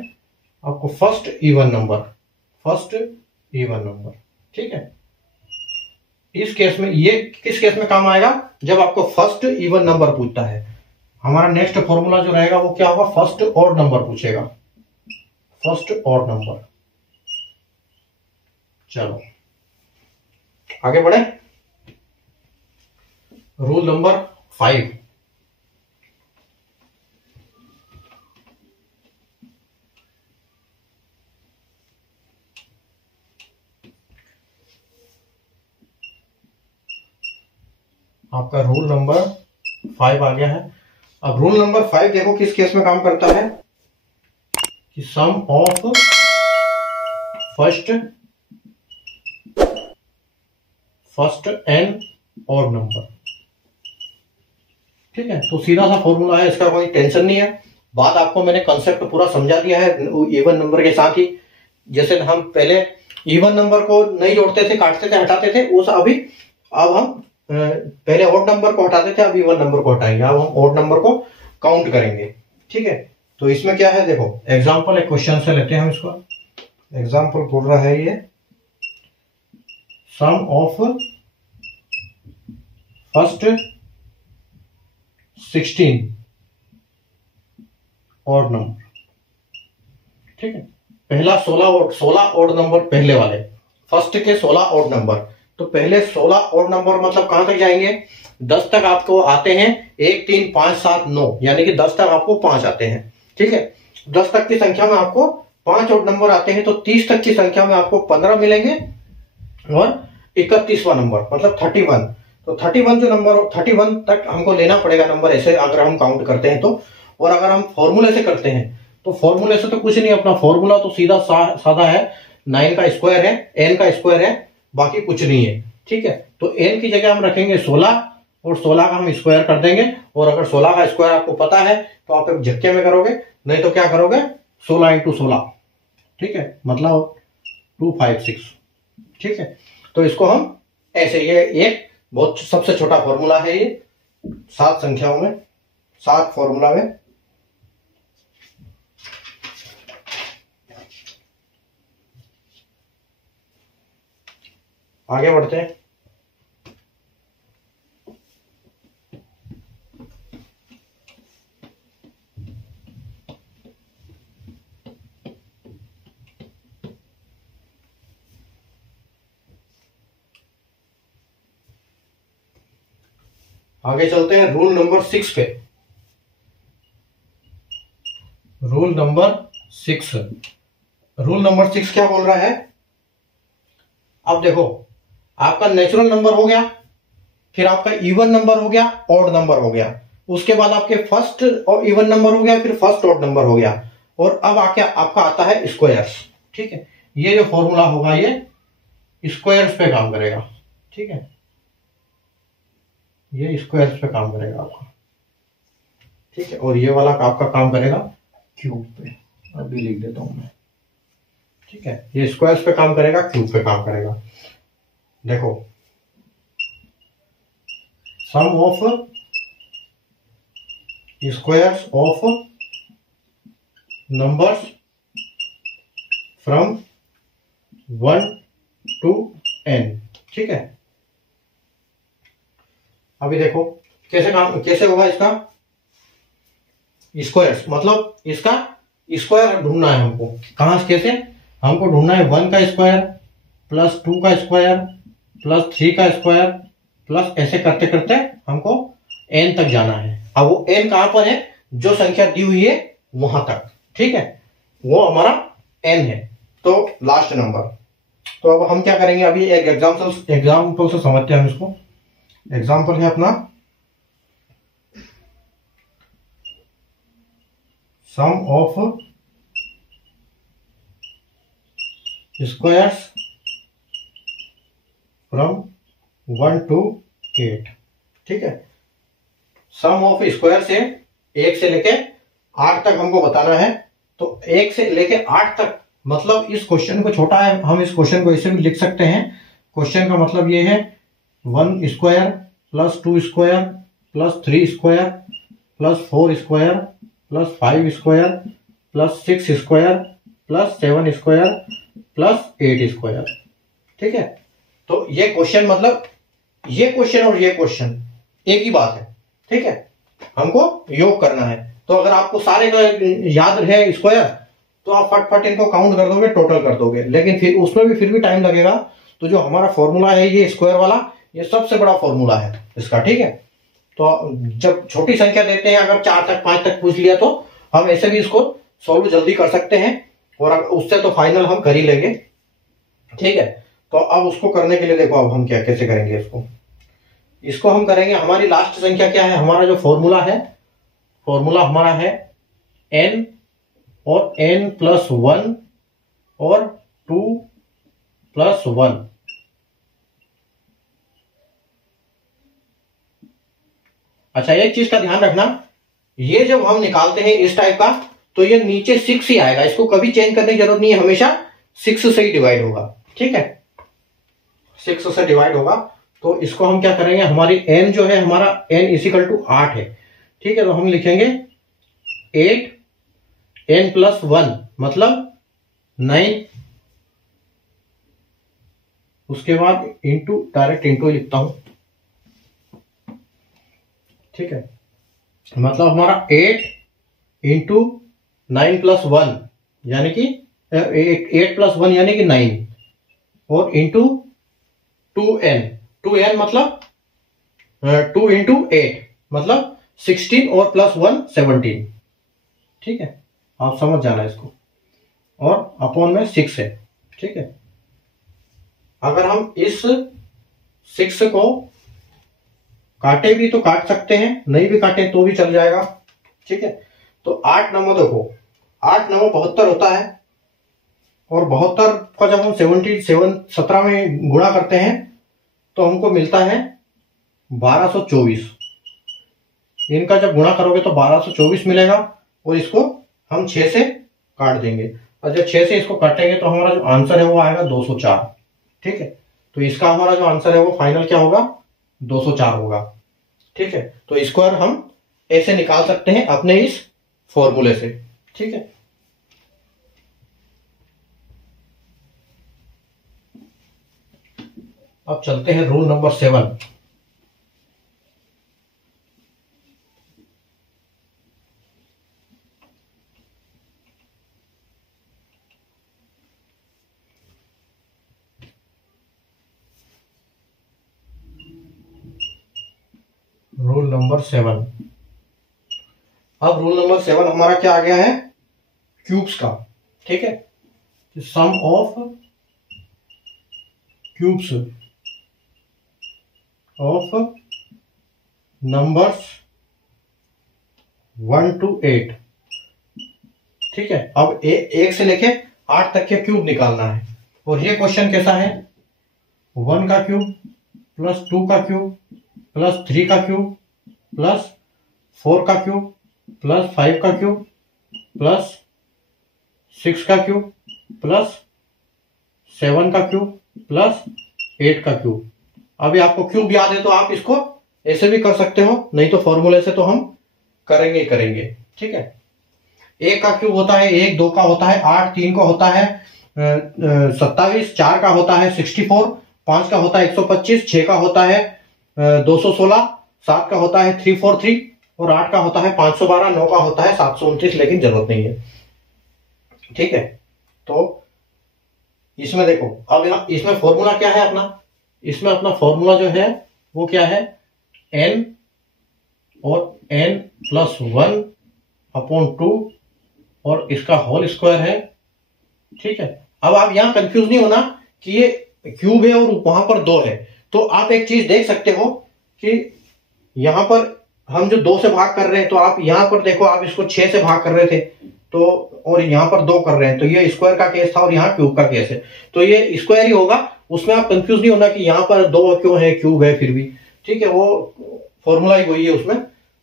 आपको, फर्स्ट इवन नंबर। ठीक है, इस केस में ये किस केस में काम आएगा, जब आपको फर्स्ट इवन नंबर पूछता है। हमारा नेक्स्ट फॉर्मूला जो रहेगा वो क्या होगा, फर्स्ट ऑड नंबर पूछेगा, फर्स्ट ऑड नंबर। चलो आगे बढ़े, रूल नंबर 5। आपका रूल नंबर 5 आ गया है। अब रूल नंबर 5 देखो किस केस में काम करता है कि सम ऑफ फर्स्ट एन और नंबर। ठीक है, तो सीधा सा फॉर्मूला है, इसका कोई टेंशन नहीं है। बात आपको मैंने कंसेप्ट पूरा समझा दिया है इवन नंबर के साथ ही। जैसे हम पहले इवन नंबर को नहीं जोड़ते थे, काटते थे, हटाते थे, उस अब हम पहले ऑड नंबर को हटाते थे, अब इवन नंबर को हटाएंगे। अब हम ऑड नंबर को काउंट करेंगे। ठीक है, तो इसमें क्या है देखो, एग्जाम्पल एक क्वेश्चन से लेते हैं हम इसको। एग्जाम्पल बोल रहा है ये सम ऑफ फर्स्ट 16 ऑड नंबर। ठीक है, पहला 16 ऑड नंबर, पहले वाले फर्स्ट के 16 ऑड नंबर। तो पहले 16 ऑड नंबर मतलब कहां तक जाएंगे? 10 तक आपको आते हैं, 1 3 5 7 9, यानी कि 10 तक आपको 5 आते हैं। ठीक है, 10 तक की संख्या में आपको 5 ऑड नंबर आते हैं, तो 30 तक की संख्या में आपको 15 मिलेंगे और 31वां नंबर मतलब 31। तो 31 जो नंबर 31 तक हमको लेना पड़ेगा नंबर, ऐसे अगर हम काउंट करते हैं तो। और अगर हम फॉर्मूले से करते हैं तो फॉर्मूले से तो कुछ नहीं, अपना फॉर्मूला तो सीधा सादा है, 9 का स्क्वायर है, n का स्क्वायर है, बाकी कुछ नहीं है। ठीक है, तो n की जगह हम रखेंगे 16 और 16 का हम स्क्वायर कर देंगे। और अगर 16 का स्क्वायर आपको पता है तो आप एक झटके में करोगे, नहीं तो क्या करोगे 16 × 16। ठीक है, मतलब 256। ठीक है, तो इसको हम ऐसे, ये एक बहुत सबसे छोटा फॉर्मूला है ये 7 संख्याओं में, 7 फॉर्मूला में। आगे बढ़ते हैं। आगे चलते हैं रूल नंबर 6 पे। रूल नंबर 6, रूल नंबर 6 क्या बोल रहा है? अब देखो, आपका नेचुरल नंबर हो गया, फिर आपका इवन नंबर हो गया, ऑड नंबर हो गया, उसके बाद आपके फर्स्ट और इवन नंबर हो गया, फिर फर्स्ट ऑड नंबर हो गया, और अब आके आपका आता है स्क्वायर्स। ठीक है, ये जो फॉर्मूला होगा ये स्क्वायर्स पे काम करेगा। ठीक है, ये स्क्वायर्स पे काम करेगा आपका। ठीक है, और ये वाला आपका काम करेगा क्यूब पे, अभी लिख देता हूं मैं। ठीक है, ये स्क्वायर्स पे काम करेगा, क्यूब पे काम करेगा। देखो, sum of squares of numbers from 1 to n। ठीक है, अभी देखो कैसे होगा इसका स्क्वायर्स, मतलब इसका स्क्वायर ढूंढना है हमको। कहां से कैसे? हमको ढूंढना है 1 का स्क्वायर प्लस 2 का स्क्वायर प्लस 3 का स्क्वायर प्लस, ऐसे करते करते हमको n तक जाना है। अब वो n कहां पर है? जो संख्या दी हुई है वहां तक। ठीक है, वो हमारा n है, तो लास्ट नंबर। तो अब हम क्या करेंगे, अभी एक एग्जाम्पल से समझते हैं हम इसको। एग्जाम्पल है अपना सम ऑफ स्क्वायर्स फ्रॉम 1 to 8। ठीक है, सम ऑफ स्क्वायर से 1 से लेके 8 तक हमको बताना है। तो 1 से लेके 8 तक मतलब इस क्वेश्चन को छोटा है, हम इस क्वेश्चन को ऐसे भी लिख सकते हैं। क्वेश्चन का मतलब ये है 1 square plus 2 square plus 3 square plus 4 square plus 5 square plus 6 square plus 7 square plus 8 square. ठीक है, तो ये क्वेश्चन मतलब ये क्वेश्चन और ये क्वेश्चन एक ही बात है। ठीक है, हमको योग करना है। तो अगर आपको सारे का याद रहे स्क्वायर तो आप फटफट इनको काउंट कर दोगे, टोटल कर दोगे, लेकिन फिर उसमें भी फिर भी टाइम लगेगा। तो जो हमारा फॉर्मूला है ये स्क्वायर वाला, ये सबसे बड़ा फॉर्मूला है इसका। ठीक है, तो जब छोटी संख्या देते हैं, अगर 4 तक 5 तक पूछ लिया तो हम ऐसे भी इसको सॉल्व जल्दी कर सकते हैं, और उससे तो फाइनल हम कर ही लेंगे। ठीक है, तो अब उसको करने के लिए देखो अब हम क्या कैसे करेंगे इसको। इसको हम करेंगे, हमारी लास्ट संख्या क्या है, हमारा जो फॉर्मूला है, फॉर्मूला हमारा है n और n+1 और 2+1। अच्छा, एक चीज का ध्यान रखना, ये जब हम निकालते हैं इस टाइप का तो ये नीचे 6 ही आएगा, इसको कभी चेंज करने की जरूरत नहीं है, हमेशा 6 से ही डिवाइड होगा। ठीक है, 6 से डिवाइड होगा। तो इसको हम क्या करेंगे, हमारी n जो है, हमारा n = 8 है। ठीक है, तो हम लिखेंगे 8 n+1 मतलब 9, उसके बाद इंटू, डायरेक्ट इंटू ही लिखता हूं। ठीक है, मतलब हमारा 8 × 9+1 यानी कि 8+1 यानी कि 9 और इंटू 2n, 2n मतलब 2 × 8 मतलब 16 और +1 17। ठीक है, आप समझ जाना इसको, और अपॉन में 6 है। ठीक है, अगर हम इस 6 को काटे भी तो काट सकते हैं, नहीं भी काटे तो भी चल जाएगा। ठीक है, तो 8 9 देखो, 8 9 72 होता है, और 72 का जब हम 17 में गुणा करते हैं तो हमको मिलता है 1224। इनका जब गुणा करोगे तो 1224 मिलेगा, और इसको हम 6 से काट देंगे, और जब 6 से इसको काटेंगे तो हमारा जो आंसर है वो आएगा 204। ठीक है, तो इसका हमारा जो आंसर है वो फाइनल क्या होगा, 204 होगा। ठीक है, तो स्क्वायर हम ऐसे निकाल सकते हैं अपने इस फॉर्मूले से। ठीक है, अब चलते हैं रूल नंबर 7। Rule number 7। अब रूल नंबर 7 हमारा क्या आ गया है, क्यूब्स का। ठीक है, sum of cubes of numbers 1 to 8। ठीक है, अब 1 से लेके 8 तक के क्यूब निकालना है, और ये क्वेश्चन कैसा है, 1 का क्यूब प्लस 2 का क्यूब प्लस 3 का क्यूब प्लस 4 का क्यूब प्लस 5 का क्यूब प्लस 6 का क्यूब प्लस 7 का क्यूब प्लस 8 का क्यूब। अभी आपको क्यूब याद है तो आप इसको ऐसे भी कर सकते हो, नहीं तो फॉर्मूले से तो हम करेंगे ही करेंगे। ठीक है, 1 का क्यूब होता है 1, 2 का होता है 8, 3 का होता है 27, 4 का होता है 64, 5 का होता है 125, 6 का होता है 216, 7 का होता है 343 और 8 का होता है 512, 9 का होता है 729, लेकिन जरूरत नहीं है। ठीक है, तो इसमें देखो, अब यहाँ इसमें फॉर्मूला क्या है अपना, इसमें अपना फॉर्मूला जो है वो क्या है, n और n+1 अपॉन 2 और इसका होल स्क्वायर है। ठीक है, अब आप यहां कंफ्यूज नहीं होना कि ये क्यूब है और वहां पर 2 है, तो आप एक चीज देख सकते हो कि यहां पर हम जो 2 से भाग कर रहे हैं, तो आप यहां पर देखो, आप इसको 6 से भाग कर रहे थे तो, और यहां पर 2 कर रहे हैं, तो ये स्क्वायर का केस था और यहाँ क्यूब का केस है, तो ये स्क्वायर ही होगा। उसमें आप कंफ्यूज नहीं होना कि यहाँ पर 2 क्यों है, क्यूब है फिर भी। ठीक है, वो फॉर्मूला ही वही है, उसमें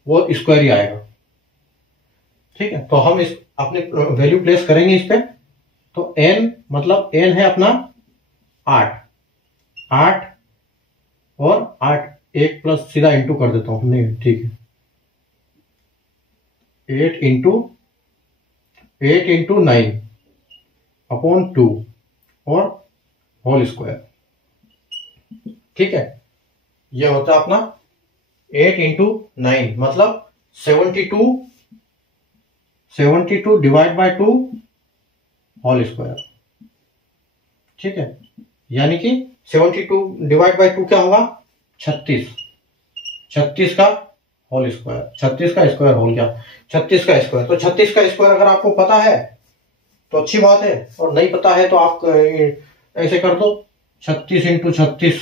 वो स्क्वायर ही आएगा। ठीक है, तो हम इस अपने वैल्यू प्लेस करेंगे इस पे, तो n मतलब n है अपना 8 और 8, 1 प्लस सीधा इंटू कर देता हूं, नहीं ठीक है, 8 इंटू 9 अपॉन 2 और होल स्क्वायर। ठीक है, यह होता है अपना 8 इंटू 9 मतलब 72 डिवाइड बाय 2 होल स्क्वायर। ठीक है, यानी कि 72 डिवाइड बाय 2 क्या होगा, 36 का होल स्क्वायर, 36 का स्क्वायर हो गया, 36 का स्क्वायर। तो 36 का स्क्वायर अगर आपको पता है तो अच्छी बात है, और नहीं पता है तो आप ऐसे कर दो, 36 इंटू 36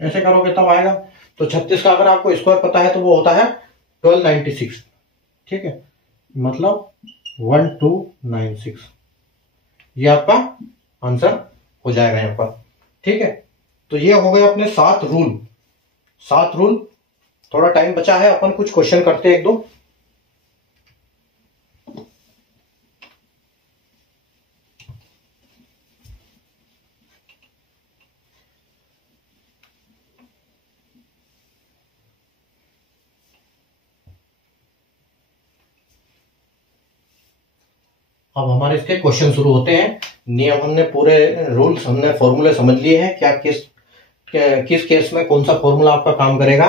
ऐसे करोगे तब आएगा। तो 36 का अगर आपको स्क्वायर पता है तो वो होता है 1296। ठीक है, मतलब 1296, ये आपका आंसर हो जाएगा यहाँ पर। ठीक है, तो ये हो गए अपने 7 रूल। 7 रूल। थोड़ा टाइम बचा है, अपन कुछ क्वेश्चन करते हैं एक दो। अब हमारे इसके क्वेश्चन शुरू होते हैं। नियम हमने पूरे, रूल्स हमने, फॉर्मूले समझ लिए हैं, क्या किस केस में कौन सा फॉर्मूला आपका काम करेगा।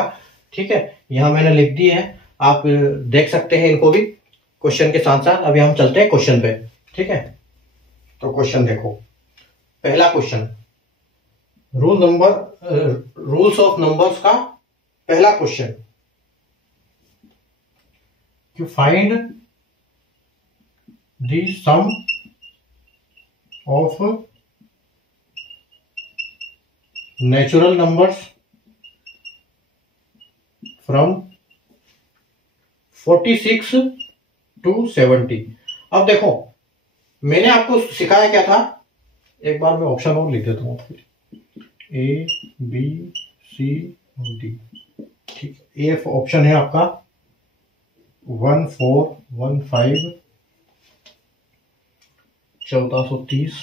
ठीक है, यहां मैंने लिख दिए हैं, आप देख सकते हैं इनको भी क्वेश्चन के साथ साथ। अभी हम चलते हैं क्वेश्चन पे। ठीक है, तो क्वेश्चन देखो। पहला क्वेश्चन, रूल्स ऑफ नंबर्स का पहला क्वेश्चन, कि find the sum of natural numbers from 46 to 70। अब देखो, मैंने आपको सिखाया क्या था, एक बार मैं ऑप्शन और लिख देता हूँ, ए बी सी डी। ठीक, ए ऑप्शन है आपका 1415, 1430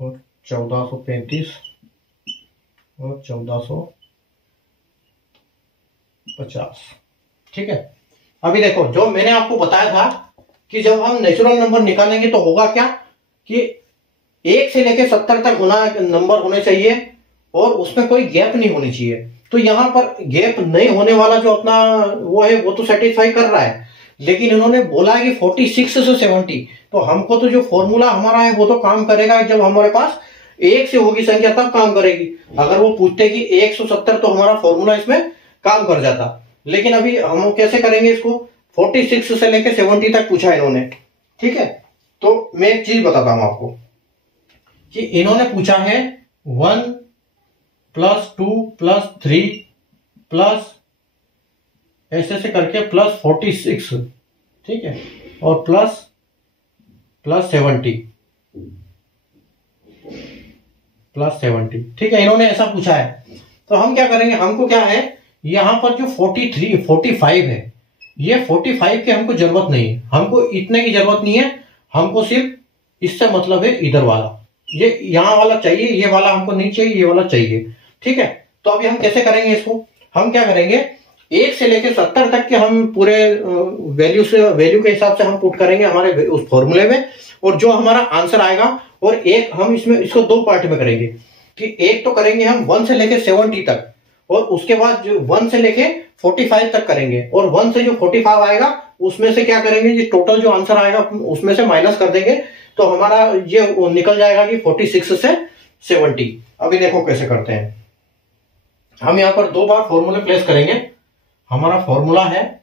और 1435 और 1450। ठीक है, अभी देखो, जो मैंने आपको बताया था कि जब हम नेचुरल नंबर निकालेंगे तो होगा क्या, कि 1 से लेकर 70 तक नंबर होने चाहिए और उसमें कोई गैप नहीं होनी चाहिए। तो यहां पर गैप नहीं होने वाला जो अपना वो है, वो तो सेटिस्फाई कर रहा है, लेकिन इन्होंने बोला है कि 46 से 70। तो हमको तो जो फॉर्मूला हमारा है वो तो काम करेगा जब हमारे पास 1 से होगी संख्या, तब काम करेगी। अगर वो पूछते कि 170 तो हमारा फॉर्मूला इसमें काम कर जाता। लेकिन अभी हम कैसे करेंगे इसको, 46 से लेकर 70 तक पूछा इन्होंने। ठीक है, तो मैं एक चीज बताता हूं आपको, कि इन्होंने पूछा है 1 + 2 + 3 प्लस ऐसे से करके +46। ठीक है, और प्लस 70 +70। ठीक है, इन्होंने ऐसा पूछा है। तो हम क्या करेंगे, हमको क्या है, यहां पर जो 45 है, ये 45 की हमको जरूरत नहीं है, हमको इतने की जरूरत नहीं है, हमको सिर्फ इससे मतलब है इधर वाला, ये यहां वाला चाहिए, ये वाला हमको नहीं चाहिए, ये वाला चाहिए। ठीक है, तो अभी हम कैसे करेंगे इसको, हम क्या करेंगे, 1 से लेकर 70 तक के हम पूरे वैल्यू के हिसाब से हम पुट करेंगे हमारे उस फॉर्मूले में, और जो हमारा आंसर आएगा, और एक हम इसमें इसको 2 पार्ट में करेंगे, कि एक तो करेंगे हम 1 से लेकर 70 तक, और उसके बाद जो 1 से लेके 45 तक करेंगे, और 1 से जो 45 आएगा उसमें से क्या करेंगे, ये टोटल जो आंसर आएगा उसमें से माइनस कर देंगे, तो हमारा ये निकल जाएगा कि 46 से 70। अभी देखो कैसे करते हैं, हम यहां पर 2 बार फॉर्मूले प्लेस करेंगे। हमारा फॉर्मूला है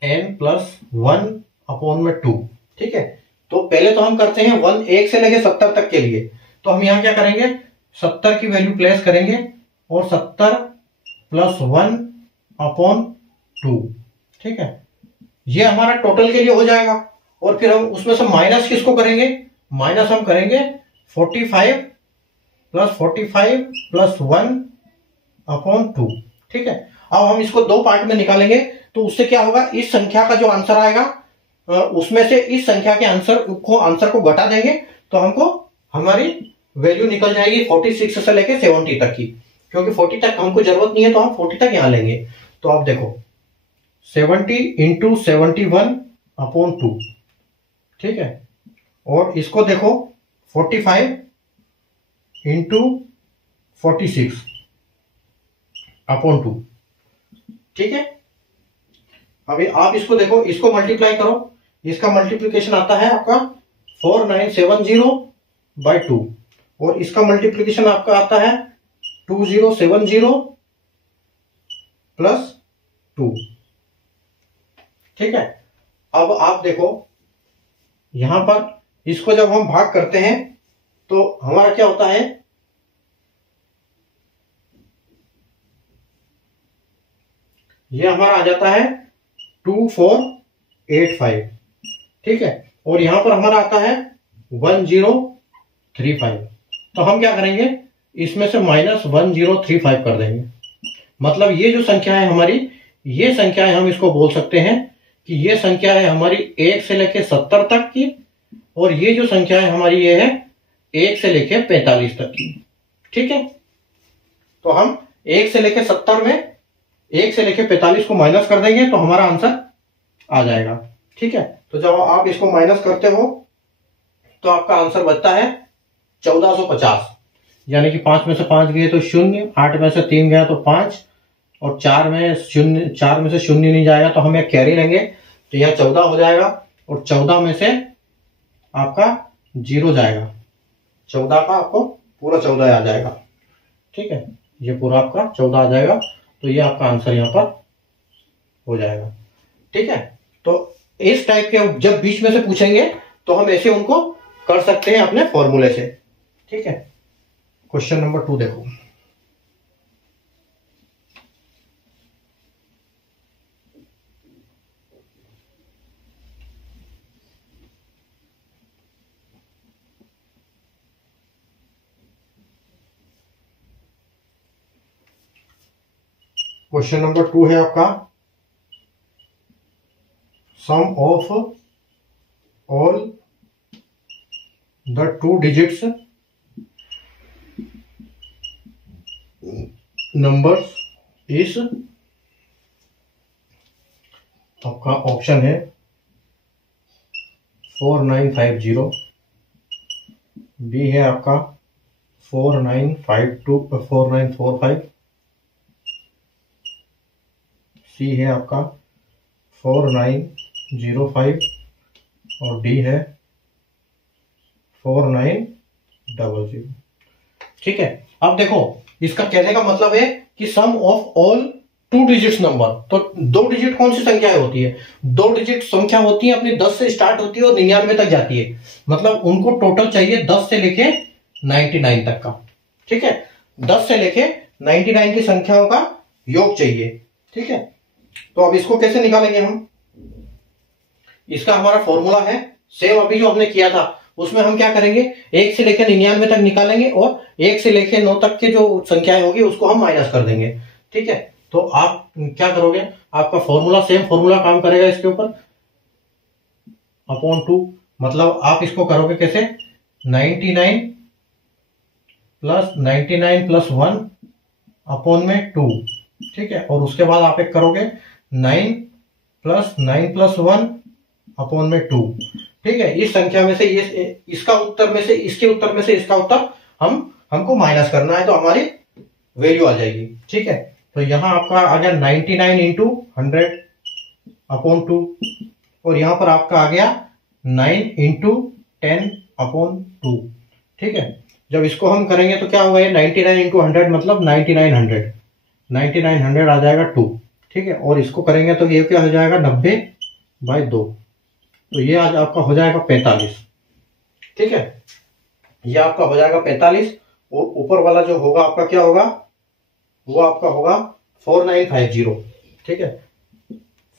n+1/2। ठीक है, तो पहले तो हम करते हैं 1 से लेके 70 तक के लिए। तो हम यहां क्या करेंगे, 70 की वैल्यू प्लेस करेंगे, और 70 + 1/2। ठीक है, ये हमारा टोटल के लिए हो जाएगा। और फिर हम उसमें से माइनस किसको करेंगे, माइनस हम करेंगे 45 + 45 + 1/2। ठीक है, अब हम इसको 2 पार्ट में निकालेंगे, तो उससे क्या होगा, इस संख्या का जो आंसर आएगा उसमें से इस संख्या के आंसर को घटा देंगे, तो हमको हमारी वैल्यू निकल जाएगी 46 से लेके 70 तक की, क्योंकि 40 तक हमको जरूरत नहीं है, तो हम 40 तक यहां लेंगे। तो आप देखो 70 × 71/2। ठीक है, और इसको देखो 45 × 46/2। ठीक है, अभी आप इसको देखो, इसको मल्टीप्लाई करो, इसका मल्टीप्लिकेशन आता है आपका 4970/2, और इसका मल्टीप्लिकेशन आपका आता है 2070 + 2। ठीक है, अब आप देखो यहां पर इसको जब हम भाग करते हैं तो हमारा क्या होता है, ये हमारा आ जाता है 2485, ठीक है। और यहां पर हमारा आता है 1035। तो हम क्या करेंगे, इसमें से -1035 कर देंगे। मतलब ये जो संख्या है हमारी, ये संख्या है, हम इसको बोल सकते हैं कि ये संख्या है हमारी 1 से लेके 70 तक की, और ये जो संख्या है हमारी ये है 1 से लेके 45 तक की, ठीक है। तो हम 1 से लेके 70 में 1 से लेके 45 को माइनस कर देंगे तो हमारा आंसर आ जाएगा, ठीक है। तो जब आप इसको माइनस करते हो तो आपका आंसर बचता है 1450, यानी कि 5 में से 5 गए तो 0, 8 में से 3 गया तो 5, और 4 में से 0 नहीं जाएगा तो हम एक कैरी लेंगे, तो यह 14 हो जाएगा, और 14 में से आपका 0 जाएगा, 14 का आपको पूरा 14 आ जाएगा, ठीक है। ये पूरा आपका 14 आ जाएगा, तो ये आपका आंसर यहां पर हो जाएगा, ठीक है। तो इस टाइप के जब बीच में से पूछेंगे तो हम ऐसे उनको कर सकते हैं अपने फॉर्मूले से, ठीक है। क्वेश्चन नंबर 2 देखो। क्वेश्चन नंबर 2 है आपका, sum of all the 2 digits numbers is, आपका ऑप्शन है 4950, बी है आपका 4945, सी है आपका 4905, और डी है 4900, ठीक है। अब देखो, इसका कहने का मतलब है कि sum of all 2 digits number, तो 2 डिजिट कौन सी संख्या होती है? 2 डिजिट संख्या होती है अपनी 10 से स्टार्ट होती है और 99 तक जाती है, मतलब उनको टोटल चाहिए 10 से लेके 99 तक का, ठीक है। 10 से लेके 99 की संख्याओं का योग चाहिए, ठीक है। तो अब इसको कैसे निकालेंगे हम? इसका हमारा फॉर्मूला है सेम अभी जो हमने किया था, उसमें हम क्या करेंगे, 1 से लेकर 99 तक निकालेंगे और 1 से लेकर 9 तक के जो संख्याएं होगी उसको हम माइनस कर देंगे, ठीक है। तो आप क्या करोगे, आपका फॉर्मूला सेम फॉर्मूला काम करेगा इसके ऊपर, अपॉन 2, मतलब आप इसको करोगे कैसे, 99 प्लस 1 अपॉन में 2, ठीक है। और उसके बाद आप एक करोगे 9 प्लस 1 अपॉन में 2, ठीक है। इस संख्या में से ये इसका उत्तर में से इसके उत्तर में से इसका उत्तर हमको माइनस करना है, तो हमारी वैल्यू आ जाएगी, ठीक है। तो यहां आपका आ गया 99 इंटू 100 अपॉन 2, और यहां पर आपका आ गया 9 इंटू 10 अपॉन 2, ठीक है। जब इसको हम करेंगे तो क्या होगा, ये 99 इंटू 100 मतलब 9900 आ जाएगा 2, ठीक है। और इसको करेंगे तो ये क्या हो जाएगा 90/2, तो ये आज आपका हो जाएगा 45, ठीक है। ये आपका हो जाएगा 45, और ऊपर वाला जो होगा आपका क्या होगा, वो आपका होगा 4950, ठीक है।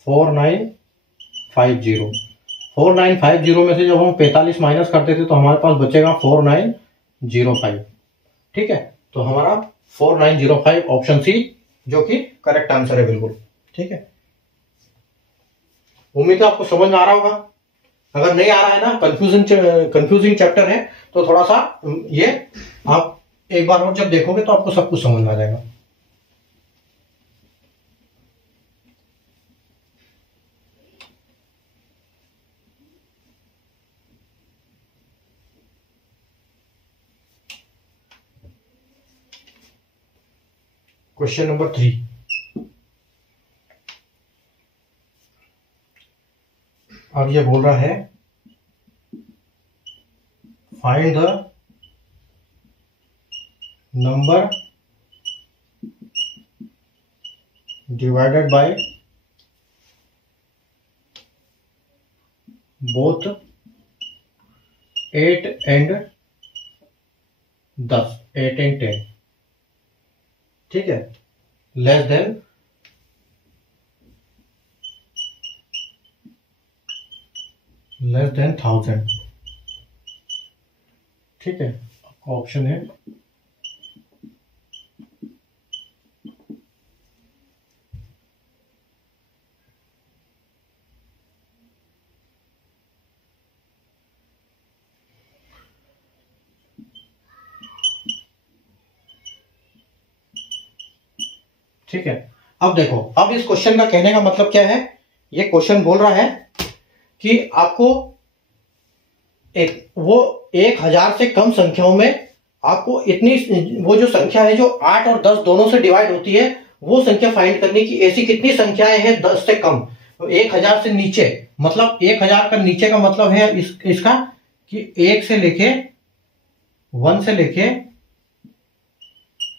4950 में से जब हम 45 माइनस करते थे तो हमारे पास बचेगा 4905, ठीक है। तो हमारा 4905 ऑप्शन सी जो कि करेक्ट आंसर है, बिल्कुल, ठीक है। उम्मीद है आपको समझ में आ रहा होगा। अगर नहीं आ रहा है ना, कंफ्यूजिंग चैप्टर है, तो थोड़ा सा ये आप एक बार और जब देखोगे तो आपको सब कुछ समझ में आ जाएगा। क्वेश्चन नंबर 3, अब ये बोल रहा है find the number divided by both 8 and 10, 8 and 10, ठीक है, लेस देन लेस देन 1000। ठीक है, आपका ऑप्शन है ठीक है। अब देखो, अब इस क्वेश्चन का कहने का मतलब क्या है, ये क्वेश्चन बोल रहा है कि आपको वो 1000 से कम संख्याओं में आपको इतनी, वो जो संख्या है जो 8 और 10 दोनों से डिवाइड होती है, वो संख्या फाइंड करनी की ऐसी कितनी संख्याएं हैं 10 से कम। तो 1000 से नीचे, मतलब 1000 का नीचे का मतलब है इसका कि 1 से लेके 1 से लेके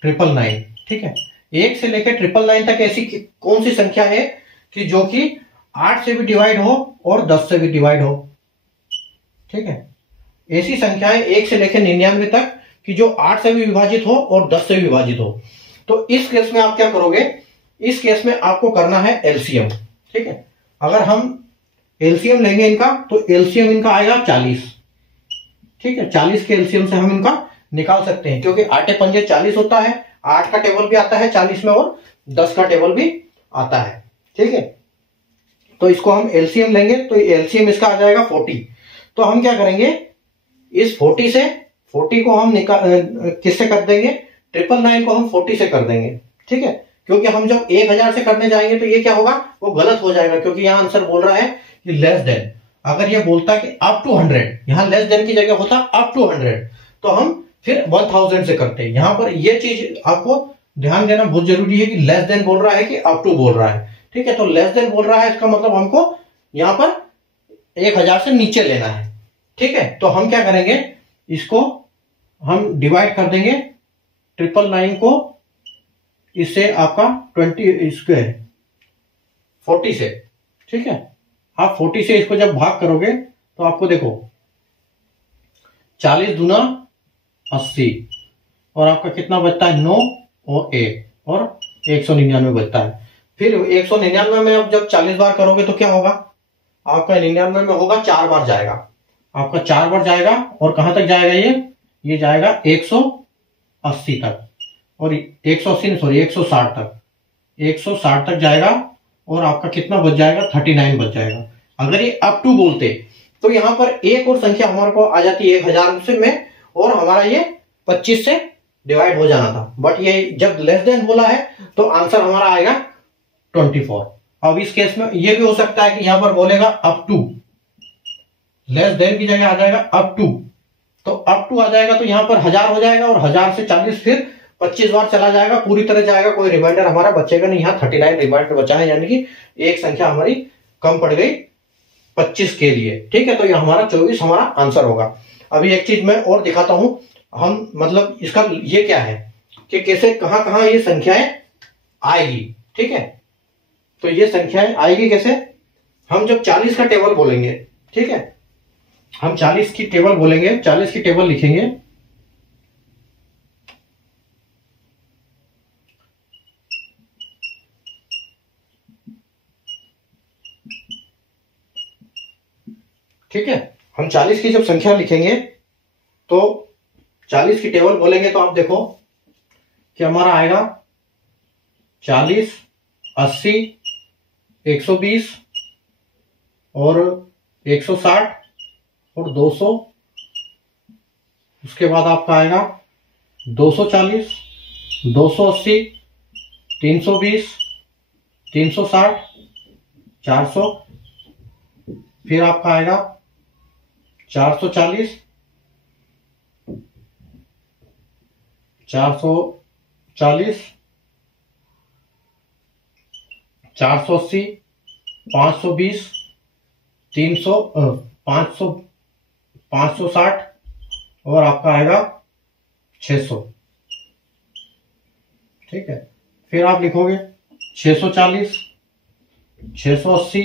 999। ठीक है, 1 से लेके 999 तक ऐसी कौन सी संख्या है कि जो कि 8 से भी डिवाइड हो और 10 से भी डिवाइड हो। ठीक है, ऐसी संख्याएं 1 से लेकर 99 तक कि जो 8 से भी विभाजित हो और 10 से भी विभाजित हो। तो इस केस में आप क्या करोगे, इस केस में आपको करना है एलसीएम। ठीक है, अगर हम एलसीएम लेंगे इनका, तो एलसीएम इनका आएगा 40। ठीक है, 40 के एलसीएम से हम इनका निकाल सकते हैं, क्योंकि 8 पंजे 40 होता है, 8 का टेबल भी आता है 40 में और 10 का टेबल भी आता है। ठीक है, तो इसको हम एलसीएम लेंगे, तो एलसीएम इसका आ जाएगा 40। तो हम क्या करेंगे, इस 40 से 40 को हम किससे कर देंगे, 999 को हम 40 से कर देंगे। ठीक है, क्योंकि हम जब 1000 से करने जाएंगे तो ये क्या होगा, वो गलत हो जाएगा, क्योंकि यहां आंसर बोल रहा है कि लेस देन। अगर ये बोलता कि अप टू 100, यहां लेस देन की जगह होता अप टू 100, तो हम फिर 1000 से करते हैं। यहां पर ये चीज आपको ध्यान देना बहुत जरूरी है कि लेस देन बोल रहा है कि अप टू बोल रहा है। ठीक है, तो लेस देन बोल रहा है, इसका मतलब हमको यहां पर 1000 से नीचे लेना है। ठीक है, तो हम क्या करेंगे, इसको हम डिवाइड कर देंगे 999 को इससे आपका 40 से। ठीक है, आप 40 से इसको जब भाग करोगे तो आपको देखो 40 दूना 80 और आपका कितना बचता है 9 और 1 और 199 बचता है। फिर 199 में अब जब 40 बार करोगे तो क्या होगा, आपका 99 में होगा 4 बार जाएगा, आपका 4 बार जाएगा और कहां तक जाएगा, ये जाएगा 180 तक, और 180 सॉरी 160 तक, 160 तक जाएगा और आपका कितना बच जाएगा 39 बच जाएगा। अगर ये अप टू बोलते तो यहां पर एक और संख्या हमारे को आ जाती है 1000 से में, और हमारा ये 25 से डिवाइड हो जाना था। बट ये जब लेस देन बोला है तो आंसर हमारा आएगा 24। अब इस केस में ये भी हो सकता है कि यहां पर बोलेगा अप टू, लेस देन की जगह आ जाएगा अप टू, तो अप टू आ जाएगा तो यहां पर 1000 हो जाएगा और 1000 से 40 फिर 25 बार चला जाएगा, पूरी तरह जाएगा, कोई रिमाइंडर हमारा बचेगा नहीं। यहाँ 39 रिमाइंडर बचा है, यानी कि एक संख्या हमारी कम पड़ गई 25 के लिए। ठीक है, तो ये हमारा 24 हमारा आंसर होगा। अभी एक चीज मैं और दिखाता हूं, हम मतलब इसका ये क्या है कि कैसे कहां कहां ये संख्याएं आएगी। ठीक है, तो ये संख्याएं आएगी कैसे, हम जब 40 का टेबल बोलेंगे, ठीक है, हम 40 की टेबल बोलेंगे, 40 की टेबल लिखेंगे, ठीक है, हम 40 की जब संख्या लिखेंगे तो 40 की टेबल बोलेंगे तो आप देखो कि हमारा आएगा 40, 80, 120 और 160 और 200, उसके बाद आपका आएगा 240, 280, 320, 360, 400, फिर आपका आएगा 440, 440, 480, 520, 300, 500, 560 और आपका आएगा 600। ठीक है, फिर आप लिखोगे 640, 680,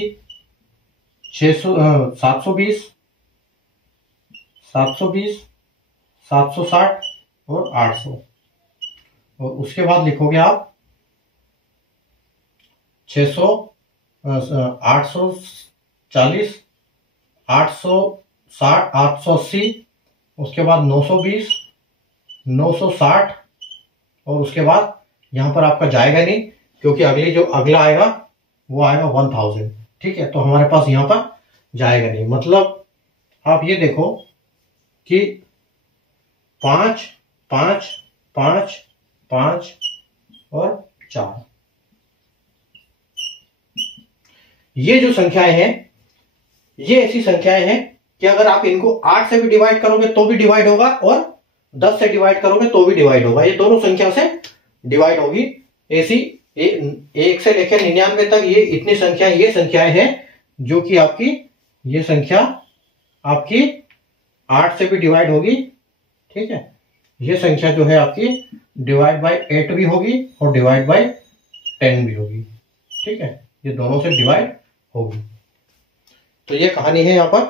720, 720, 760 और 800, और उसके बाद लिखोगे आप 600, 840, 860, 880, उसके बाद 920, 960 और उसके बाद यहाँ पर आपका जाएगा नहीं, क्योंकि अगला आएगा वो आएगा 1000। ठीक है, तो हमारे पास यहाँ पर जाएगा नहीं। मतलब आप ये देखो कि 5 5 5 5 और 4, ये जो संख्याएं हैं ये ऐसी संख्याएं हैं कि अगर आप इनको 8 से भी डिवाइड करोगे तो भी डिवाइड होगा और 10 से डिवाइड करोगे तो भी डिवाइड होगा। ये दोनों संख्या से डिवाइड होगी। ऐसी 1 से लेकर 99 तक ये इतनी संख्याएं, ये संख्याएं हैं जो कि आपकी ये संख्या आपकी 8 से भी डिवाइड होगी। ठीक है, ये संख्या जो है आपकी डिवाइड बाय 8 भी होगी और डिवाइड बाय 10 भी होगी। ठीक है, ये दोनों से डिवाइड होगी। तो ये कहानी है यहाँ पर।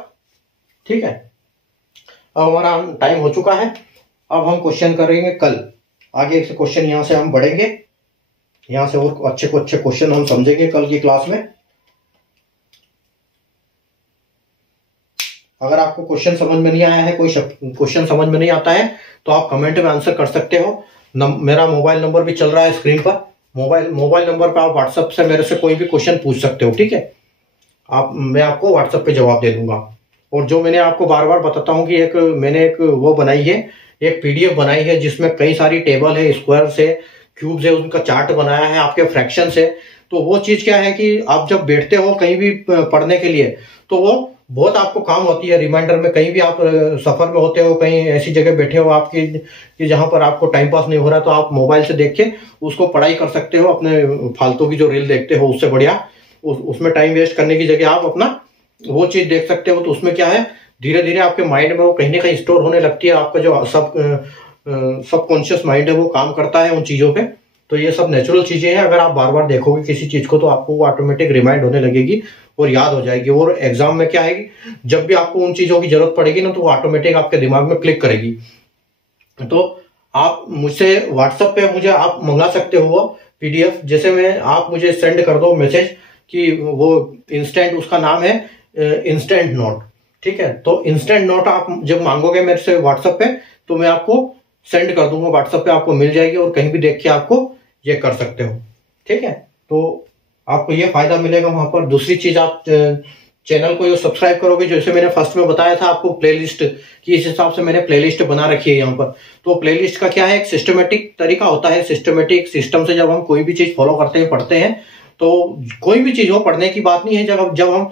ठीक है, अब हमारा टाइम हो चुका है। अब हम क्वेश्चन करेंगे कल आगे से क्वेश्चन, यहां से हम बढ़ेंगे, यहां से और अच्छे क्वेश्चन हम समझेंगे कल की क्लास में। अगर आपको क्वेश्चन समझ में नहीं आया है, कोई क्वेश्चन समझ में नहीं आता है, तो आप कमेंट में आंसर कर सकते हो। मेरा मोबाइल नंबर भी चल रहा है स्क्रीन पर। मोबाइल नंबर पर आप व्हाट्सएप से मेरे से कोई भी क्वेश्चन पूछ सकते हो। ठीक है, मैं आपको व्हाट्सएप पे जवाब दे दूंगा। और जो मैंने आपको बार बार बताता हूं कि मैंने एक वो बनाई है, एक पीडीएफ बनाई है जिसमें कई सारी टेबल है, स्क्वायर से, क्यूब से, उनका चार्ट बनाया है, आपके फ्रैक्शन से। तो वो चीज क्या है कि आप जब बैठते हो कहीं भी पढ़ने के लिए तो वो बहुत आपको काम होती है। रिमाइंडर में कहीं भी आप सफर में होते हो, कहीं ऐसी जगह बैठे हो आपकी कि जहां पर आपको टाइम पास नहीं हो रहा, तो आप मोबाइल से देख के उसको पढ़ाई कर सकते हो। अपने फालतू की जो रील देखते हो उससे बढ़िया उसमें टाइम वेस्ट करने की जगह आप अपना वो चीज देख सकते हो। तो उसमें क्या है, धीरे धीरे आपके माइंड में वो कहीं ना कहीं स्टोर होने लगती है। आपका जो सबकॉन्शियस माइंड है वो काम करता है उन चीजों पे। तो ये सब नेचुरल चीजें हैं। अगर आप बार बार देखोगे किसी चीज को तो आपको वो ऑटोमेटिक रिमाइंड होने लगेगी और याद हो जाएगी। और एग्जाम में क्या है, जब भी आपको उन चीजों की जरूरत पड़ेगी ना, तो वो ऑटोमेटिक आपके दिमाग में क्लिक करेगी। तो आप मुझसे व्हाट्सएप पे मुझे आप मंगा सकते हो पीडीएफ। जैसे आप मुझे सेंड कर दो मैसेज कि वो इंस्टेंट, उसका नाम है इंस्टेंट नोट। ठीक है, तो इंस्टेंट नोट आप जब मांगोगे मेरे से व्हाट्सएप पे तो मैं आपको सेंड कर दूंगा, व्हाट्सएप पे आपको मिल जाएगी और कहीं भी देख के आपको ये कर सकते हो। ठीक है, तो आपको ये फायदा मिलेगा वहां पर। दूसरी चीज, आप चैनल को सब्सक्राइब करोगे, जैसे मैंने फर्स्ट में बताया था आपको प्लेलिस्ट की, इस हिसाब से मैंने प्लेलिस्ट बना रखी है यहाँ पर। तो प्लेलिस्ट का क्या है, एक सिस्टमेटिक तरीका होता है। सिस्टमेटिक सिस्टम से जब हम कोई भी चीज फॉलो करते हैं, पढ़ते हैं, तो कोई भी चीज हो, पढ़ने की बात नहीं है, जब हम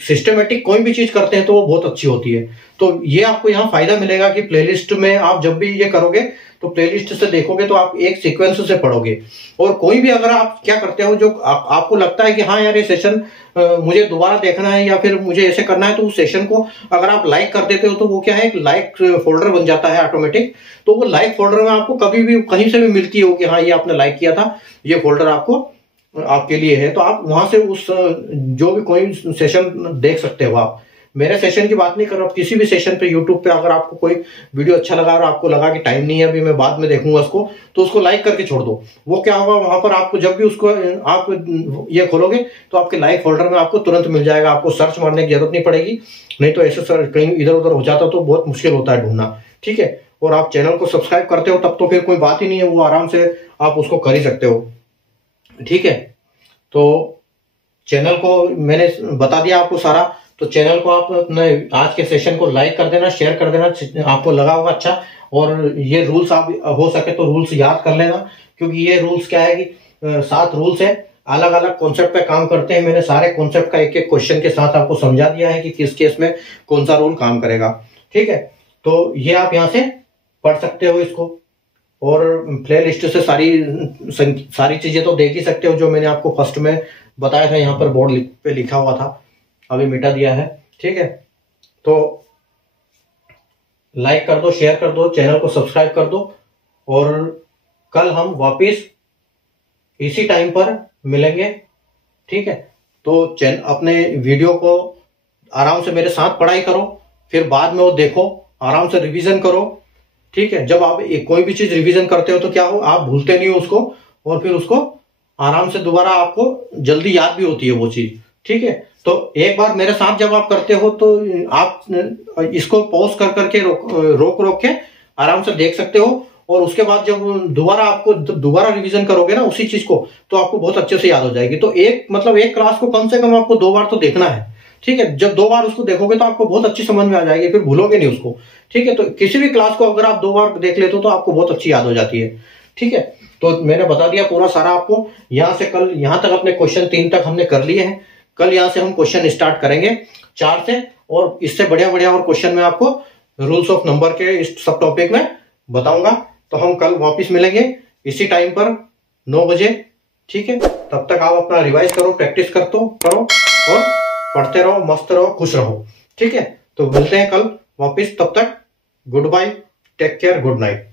सिस्टमेटिक कोई भी चीज करते हैं तो वो बहुत अच्छी होती है। तो ये आपको यहाँ फायदा मिलेगा कि प्लेलिस्ट में आप जब भी ये करोगे तो प्लेलिस्ट से देखोगे तो आप एक सीक्वेंस से पढ़ोगे। और कोई भी अगर आप क्या करते हो जो आपको लगता है कि हाँ यार ये सेशन मुझे दोबारा देखना है या फिर मुझे ऐसे करना है, तो उस सेशन को अगर आप लाइक कर देते हो तो वो क्या है, एक लाइक फोल्डर बन जाता है ऑटोमेटिक। तो वो लाइक फोल्डर में आपको कभी भी कहीं से भी मिलती हो कि हाँ ये आपने लाइक किया था, ये फोल्डर आपके लिए है। तो आप वहां से उस जो भी कोई सेशन देख सकते हो। आप मेरे सेशन की बात नहीं कर रहा हूं, किसी भी सेशन पे यूट्यूब पे अगर आपको कोई वीडियो अच्छा लगा और आपको लगा कि टाइम नहीं है अभी, मैं बाद में देखूंगा उसको, तो उसको लाइक करके छोड़ दो। वो क्या होगा, वहां पर आपको जब भी उसको आप ये खोलोगे तो आपके लाइक फोल्डर में आपको तुरंत मिल जाएगा। आपको सर्च मारने की जरूरत नहीं पड़ेगी, नहीं तो ऐसे सर्च कहीं इधर उधर हो जाता तो बहुत मुश्किल होता है ढूंढना। ठीक है, और आप चैनल को सब्सक्राइब करते हो तब तो फिर कोई बात ही नहीं है, वो आराम से आप उसको कर ही सकते हो। ठीक है, तो चैनल को मैंने बता दिया आपको सारा। तो चैनल को आप अपने आज के सेशन को लाइक कर देना, शेयर कर देना, आपको लगा होगा अच्छा। और ये रूल्स आप हो सके तो रूल्स याद कर लेना, क्योंकि ये रूल्स क्या है कि 7 रूल्स है, अलग अलग कॉन्सेप्ट पे काम करते हैं। मैंने सारे कॉन्सेप्ट का एक एक क्वेश्चन के साथ आपको समझा दिया है कि किस केस में कौन सा रूल काम करेगा। ठीक है, तो ये आप यहाँ से पढ़ सकते हो इसको, और प्ले लिस्ट से सारी चीजें तो देख ही सकते हो जो मैंने आपको फर्स्ट में बताया था। यहाँ पर बोर्ड पे लिखा हुआ था, अभी मिटा दिया है। ठीक है, तो लाइक कर दो, शेयर कर दो, चैनल को सब्सक्राइब कर दो, और कल हम वापस इसी टाइम पर मिलेंगे। ठीक है, तो अपने वीडियो को आराम से मेरे साथ पढ़ाई करो, फिर बाद में वो देखो, आराम से रिवीजन करो। ठीक है, जब आप कोई भी चीज रिवीजन करते हो तो क्या हो, आप भूलते नहीं हो उसको, और फिर उसको आराम से दोबारा आपको जल्दी याद भी होती है वो चीज। ठीक है, तो तो एक बार मेरे साथ जब आप करते हो तो आप इसको पॉज कर करके रोक के आराम से देख सकते हो, और उसके बाद जब दोबारा रिवीजन करोगे ना उसी चीज को, तो आपको बहुत अच्छे से याद हो जाएगी। तो एक क्लास को कम से कम आपको 2 बार तो देखना है, ठीक है। जब 2 बार उसको देखोगे तो आपको बहुत अच्छी समझ में आ जाएगी, फिर भूलोगे नहीं उसको, ठीक है। तो किसी भी क्लास को अगर आप 2 बार देख लेते हो तो आपको बहुत अच्छी याद हो जाती है, ठीक है। तो मैंने बता दिया पूरा सारा आपको। यहां से कल यहां तक अपने क्वेश्चन 3 तक हमने कर लिए हैं। कल यहां से हम क्वेश्चन स्टार्ट करेंगे 4 से, और इससे बढ़िया बढ़िया और क्वेश्चन में आपको रूल्स ऑफ नंबर के इस सब टॉपिक में बताऊंगा। तो हम कल वापस मिलेंगे इसी टाइम पर 9 बजे, ठीक है। तब तक आप अपना रिवाइज करो, प्रैक्टिस करो और पढ़ते रहो, मस्त रहो, खुश रहो, ठीक है। तो मिलते हैं कल वापस, तब तक goodbye, take care, good night.